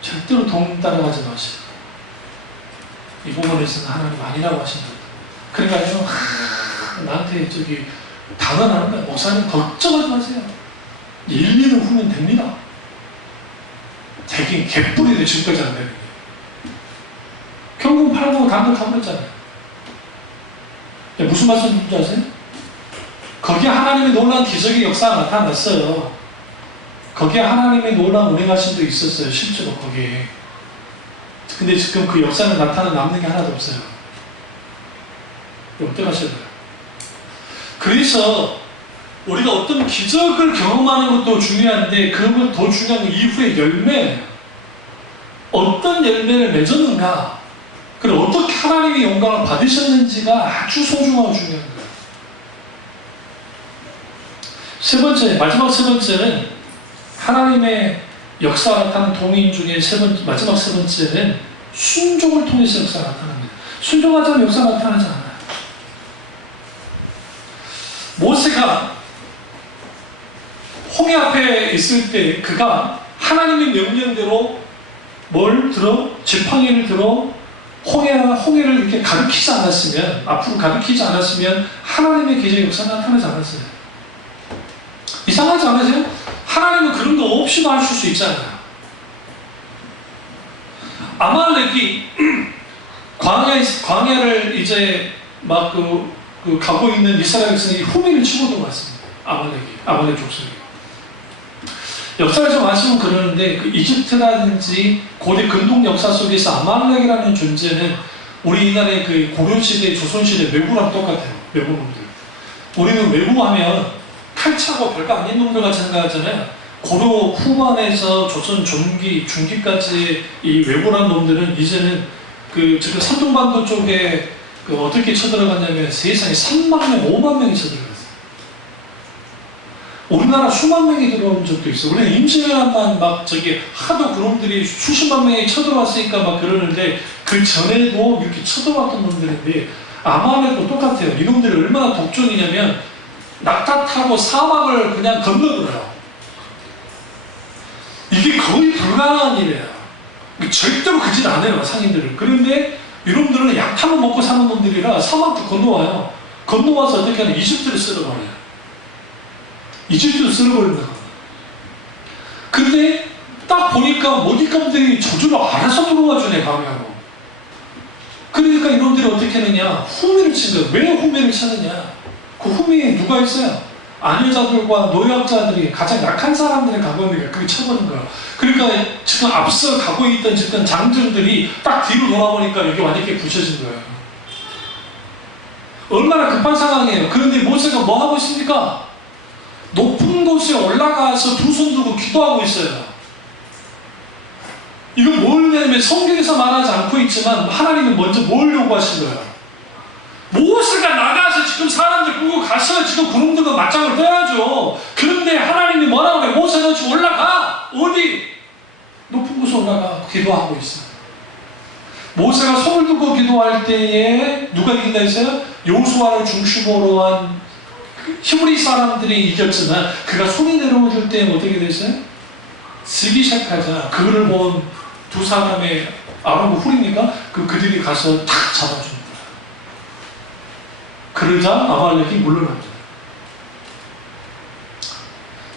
절대로 돈 따라가지 마시고 이 부분에서는 하나님 아니라고 하신다. 그래가지고 나한테 당연하는 거야. 목사님 걱정하지 마세요. 1, 2년 후면 됩니다. 되긴 개뿔이네. 지금까지 안 되는 게. 결국은 팔고 감독하버렸잖아요. 무슨 말씀인지 아세요? 거기에 하나님의 놀라운 기적의 역사가 나타났어요. 거기에 하나님의 놀라운 운행하심도 있었어요. 실제로 거기에. 근데 지금 그 역사는 남는 게 하나도 없어요. 어떻게 하셔야 돼요? 그래서 우리가 어떤 기적을 경험하는 것도 중요한데 그런 더 중요한 건 이후의 열매. 어떤 열매를 맺었는가? 그리고 어떻게 하나님의 영광을 받으셨는지가 아주 소중하고 중요한 거예요. 마지막 세 번째는 하나님의 역사가 나타나는 동인 중에 마지막 세 번째는 순종을 통해서 역사가 나타납니다. 순종하지 않으면 역사가 나타나지 않아요. 모세가 홍해 앞에 있을 때 그가 하나님의 명령대로 지팡이를 들어 홍해를 이렇게 가르치지 않았으면, 앞으로 가르치지 않았으면 하나님의 계좌의 역사가 나타나지 않았어요. 이상하지 않으세요? 하나님은 그런 거 없이도 하실 수 있잖아요. 아말렉이 광야를 이제 막 가고 있는 이스라엘 백성이 후미를 치고 들어왔습니다. 아말렉 족속이. 역사를 좀 아시면 그러는데 이집트라든지 고대 근동 역사 속에서 아말렉이라는 존재는 우리나라의 고려시대, 조선시대 외구랑 똑같아요. 외구놈들. 우리는 외국하면 칼차고 별거 아닌 놈들 같이 생각하잖아요. 고려 후반에서 조선 중기까지 이 외국한 놈들은 이제는 지금 산둥반도 쪽에 어떻게 쳐들어갔냐면 세상에 3만 명, 5만 명이 쳐들어갔어요. 우리나라 수만 명이 들어온 적도 있어요. 우리는 임시왜란만 하도 그놈들이 수십만 명이 쳐들어왔으니까 막 그러는데 그 전에도 이렇게 쳐들어왔던 놈들인데 아말렉도 똑같아요. 이놈들이 얼마나 독종이냐면 낙타 타고 사막을 그냥 건너들어요. 이게 거의 불가능한 일이에요. 절대로 그 짓 안 해요, 상인들은. 그런데 이놈들은 약탈로 먹고 사는 놈들이라 사막도 건너와요. 건너와서 어떻게 하냐, 이집트를 쓸어버려요. 이집트를 쓸어버린다. 근데 딱 보니까 모디감들이 저절로 알아서 들어와 주네, 가면하고. 그러니까 이놈들이 어떻게 하느냐, 후미를 치는 거예요. 왜 후미를 치느냐? 그 후미에 누가 있어요? 안여자들과 노약자들이 가장 약한 사람들이 가고 있는 게 그게 쳐버린 거야. 그러니까 지금 앞서 가고 있던 지금 장정들이 딱 뒤로 돌아보니까 여기 완전히 부셔진 거예요. 얼마나 급한 상황이에요. 그런데 모세가 뭐 하고 있습니까? 높은 곳에 올라가서 두 손 들고 기도하고 있어요. 이건 뭐냐면 성경에서 말하지 않고 있지만 하나님은 먼저 뭘 요구하신 거예요? 모세가 나가서 지금 사람들 끌고 가서 지금 그놈들과 맞짱을 떠야죠. 그런데 하나님이 뭐라고 그래? 모세는 지금 올라가! 어디? 높은 곳에 올라가 기도하고 있어요. 모세가 손을 들고 기도할 때에 누가 이긴다 했어요? 여호수아를 중심으로 한 히브리 사람들이 이겼지만 그가 손이 내려올 때 어떻게 됐어요? 쓰기 시작하자. 그거를 본 두 사람의 아론과 훌입니까? 그들이 가서 탁 잡아줍니다. 그러자 아말렉이 물러납니다.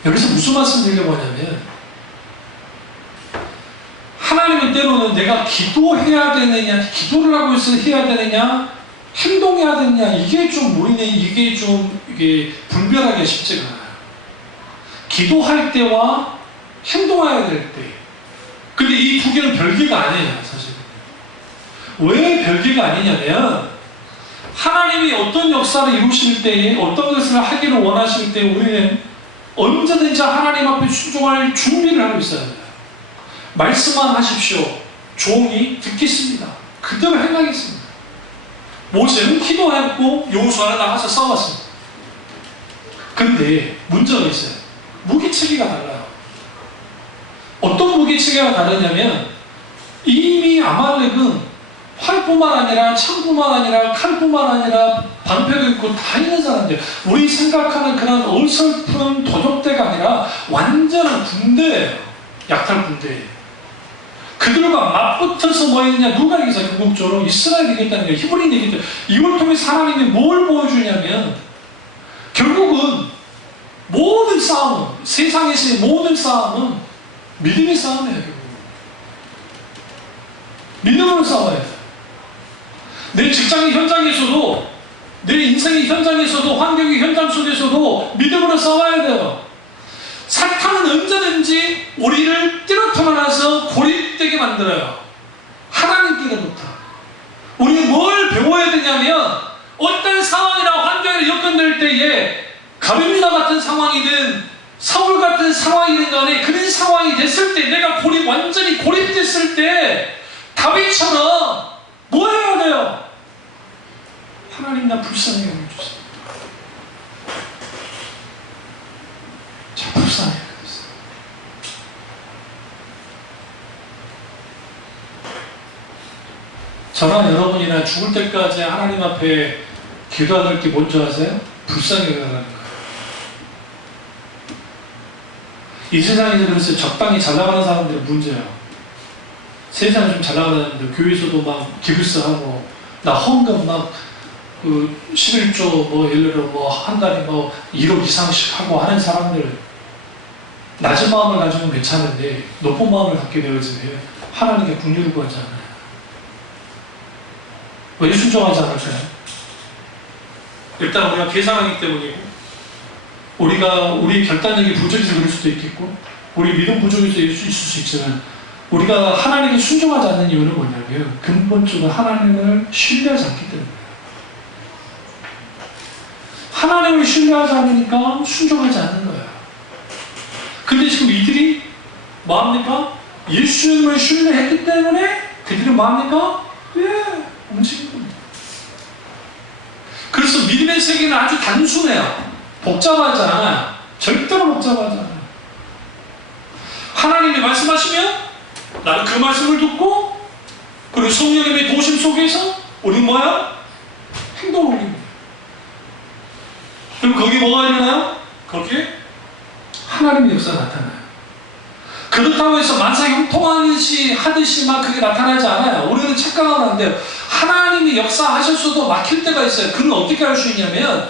여기서 무슨 말씀 드리려고 하냐면 하나님은 때로는 내가 기도해야 되느냐, 기도를 하고 있어서 해야 되느냐, 행동해야 되느냐, 이게 좀 우리는 이게 분별하기가 쉽지가 않아요. 기도할 때와 행동해야 될 때. 근데 이 두 개는 별개가 아니에요, 사실. 왜 별개가 아니냐면 하나님이 어떤 역사를 이루실 때에 어떤 것을 하기를 원하실 때 우리는 언제든지 하나님 앞에 순종할 준비를 하고 있어야 돼요. 말씀만 하십시오. 종이 듣겠습니다. 그대로 행하겠습니다. 모세는 기도했고 여호수아는 나가서 싸웠습니다. 그런데 문제가 있어요. 무기체계가 달라요. 어떤 무기체계가 다르냐면 이미 아말렉은 활뿐만 아니라 창뿐만 아니라 칼뿐만 아니라 방패도 있고 다 있는 사람들. 우리 생각하는 그런 어설픈 도적대가 아니라 완전한 군대예요. 약탈 군대. 그들과 맞붙어서 뭐 했냐? 누가 이기자? 궁극적으로 이스라엘이 이겼다는 거예요. 히브리인이 이겼다. 이걸 통해서 하나님이 뭘 보여주냐면 결국은 모든 싸움은, 세상에서의 모든 싸움은 믿음의 싸움이에요. 믿음으로 싸워야 돼요. 내 직장의 현장에서도, 내 인생의 현장에서도, 환경의 현장 속에서도 믿음으로 싸워야 돼요. 사탄은 언제든지 우리를 뛰어터나서 고립되게 만들어요. 하나님께로부터. 우리는 뭘 배워야 되냐면 어떤 상황이나 환경에 접근될 때에 가룟유다 같은 상황이든 사울 같은 상황이든 간에 그런 상황이 됐을 때 내가 완전히 고립됐을 때 다윗처럼 뭐 해야 돼요? 하나님 나 불쌍하게 해주세요. 저 불쌍하게 해주세요. 저나 여러분이나 죽을 때까지 하나님 앞에 기도할 게 뭔지 아세요? 불쌍하게 해달라는 거예요. 이 세상에서 그래서 적당히 잘 나가는 사람들은 문제예요. 세상에 좀 잘 나가는데 교회에서도 막 기부스하고 나 헌금 막 11조 뭐 예를 들어 뭐 한 달에 뭐 1억 이상씩 하고 하는 사람들 낮은 마음을 가지면 괜찮은데 높은 마음을 갖게 되어지면 하나님께 긍휼을 구하지 않아요. 왜 순종하지 않을까요? 일단 우리가 계산하기 때문이고 우리 결단력이 부족해서 그럴 수도 있겠고 우리 믿음 부족해서 있을 수 있지만 우리가 하나님께 순종하지 않는 이유는 뭐냐면 근본적으로 하나님을 신뢰하지 않기 때문이에요. 하나님을 신뢰하지 않으니까 순종하지 않는 거예요. 근데 지금 이들이 뭐합니까? 예수님을 신뢰했기 때문에 그들은 뭐합니까? 움직이는 겁니다. 그래서 믿음의 세계는 아주 단순해요. 복잡하지 않아요. 절대로 복잡하지 않아요. 하나님이 말씀하시면 나는 그 말씀을 듣고, 그리고 성령님의 도심 속에서 우리 뭐야? 행동을 올립니다. 그럼 거기 뭐가 일어나요? 거기에 하나님의 역사가 나타나요. 그렇다고 해서 만사 형통하듯이 막 그게 나타나지 않아요. 우리는 착각하면 안 돼요. 하나님이 역사하셨어도 막힐 때가 있어요. 그건 어떻게 할 수 있냐면,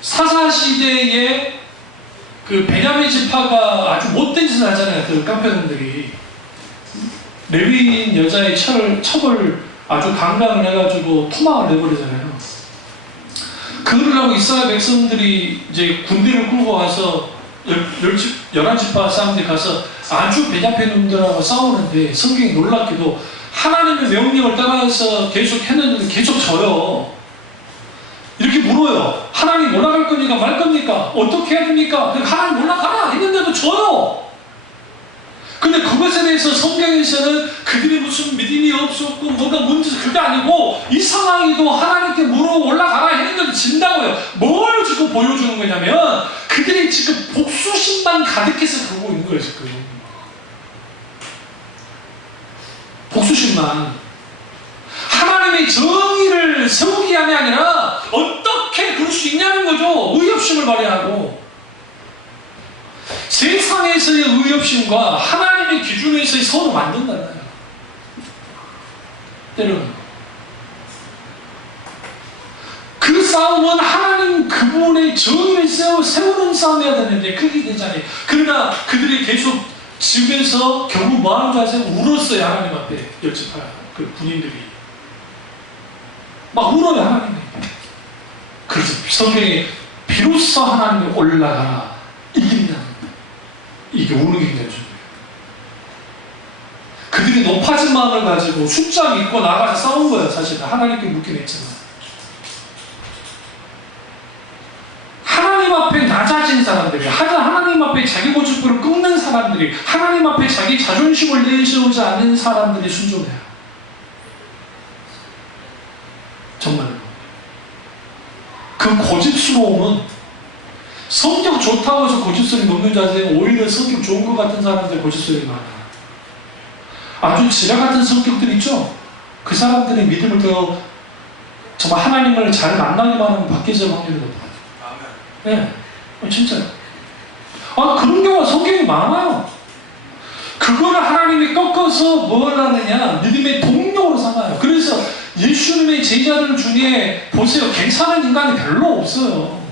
사사시대에 그 베냐민 지파가 아주 못된 짓을 하잖아요. 그 깡패들이 레위인 여자의 첩을 아주 강간을 해가지고 토막을 내버리잖아요. 그걸 하고 이스라엘 백성들이 이제 군대를 끌고 가서 11지파 사람들이 가서 아주 배잡해 놈들하고 싸우는데, 성경이 놀랍게도 하나님의 명령을 따라서 계속 했는데 계속 져요. 이렇게 물어요. 하나님 올라갈 겁니까? 말 겁니까? 어떻게 해야 됩니까? 하나님 올라가라 했는데도 져요. 근데 그것에 대해서 성경에서는 그들이 무슨 믿음이 없었고 뭔가 문제, 그게 아니고 이 상황에도 하나님께 물어 올라가라 했는데도 진다고요. 뭘 지금 보여주는 거냐면, 그들이 지금 복수심만 가득해서 그러고 있는 거예요. 지금 복수심만. 하나님의 정의를 세우기 위함이 아니라 어떻게 그럴 수 있냐는 거죠. 의협심을 발휘하고. 세상에서의 의협심과 하나님의 기준에서의 서로 만든다는 때로는 그 싸움은 하나님 그분의 정의를 세우는 싸움이어야 되는데 그게 되잖아요. 그러나 그들이 계속 집에서 결국 뭐 하는 줄 아세요? 울었어요. 하나님 앞에 열집파 그 군인들이 막 울어요. 하나님이. 그래서 성경에 비로소 하나님이 올라가라 이긴다. 이게 우는 게 굉장히 중요해요. 그들이 높아진 마음을 가지고 숫자 믿고 나가서 싸운 거예요. 사실은 하나님께 묻긴 했지만, 하나님 앞에 낮아진 사람들이, 하나님 앞에 자기 고집부를 꺾는 사람들이, 하나님 앞에 자기 자존심을 내세우지 않는 사람들이 순종해요. 정말로. 그 고집스러움은 성격 좋다고 해서 고집스러움이 높는 자세는 오히려 성격 좋은 것 같은 사람들 고집스러움이 많아요. 아주 지라 같은 성격들 있죠? 그 사람들의 믿음을 더 정말 하나님을 잘 만나기만 하면 바뀌어질 확률이 높아요. 네, 진짜요. 그런 경우가 성경이 많아요. 그거를 하나님이 꺾어서 뭘 하느냐? 믿음의 동력으로 삼아요. 그래서 예수님의 제자들 중에 보세요. 괜찮은 인간이 별로 없어요.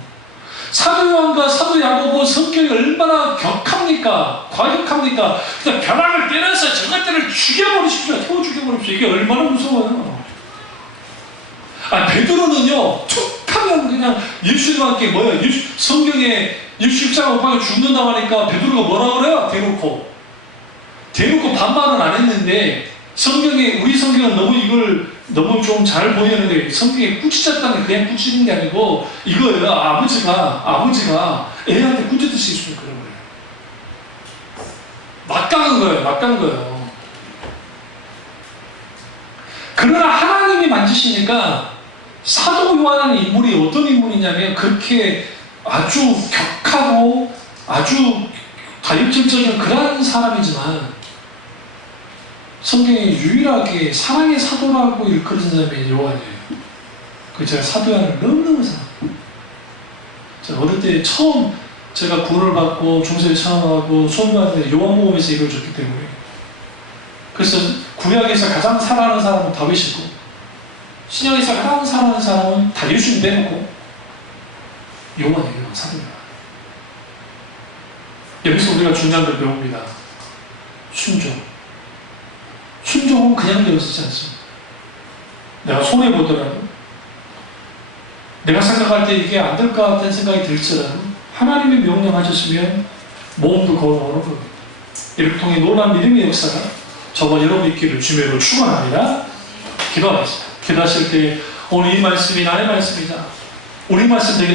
사도 요한과 사도 야고보 성격이 얼마나 격합니까? 과격합니까? 그냥 벼락을 때려서 저것들을 죽여버리십시오. 태워 죽여버리십시오. 이게 얼마나 무서워요. 베드로는요, 툭하면 그냥 예수님께 성경에 예수 십자가 못 박혀 죽는다고 하니까 베드로가 뭐라 그래요? 대놓고 반말은 안 했는데, 우리 성경은 너무 좀 잘 보이는데, 성경에 꾸짖었다는 게 그냥 꾸짖는 게 아니고, 이거예요. 아버지가 애한테 꾸짖듯이 있으면 그런 거예요. 막강한 거예요. 그러나 하나님이 만지시니까, 사도 요한이라는 인물이 어떤 인물이냐면, 그렇게 아주 격하고, 아주 다육질적인 그런 사람이지만, 성경에 유일하게 사랑의 사도라고 일컬어진 사람이 요한이에요. 제가 사도 요한을 너무너무 사랑해요. 제가 어릴 때 처음 제가 구원을 받고 중세를 체험하고 수업받는데 요한복음에서 이루어졌기 때문에, 그래서 구약에서 가장 사랑하는 사람은 다윗이고 신약에서 가장 사랑하는 사람은 다 예수님 빼놓고 요한이에요. 사도 요한. 여기서 우리가 중요한 걸 배웁니다. 순종은 그냥 되어지지 않습니다. 내가 손해보더라도, 내가 생각할 때 이게 안 될 것 같은 생각이 들지라도 하나님이 명령하셨으면 몸도 걸어오는 겁니다. 이를 통해 놀라운 믿음의 역사가 저와 여러분 있기를 주님으로 축원합니다. 기도하겠습니다. 기도하실 때 오늘 이 말씀이 나의 말씀이다. 우리 말씀 되게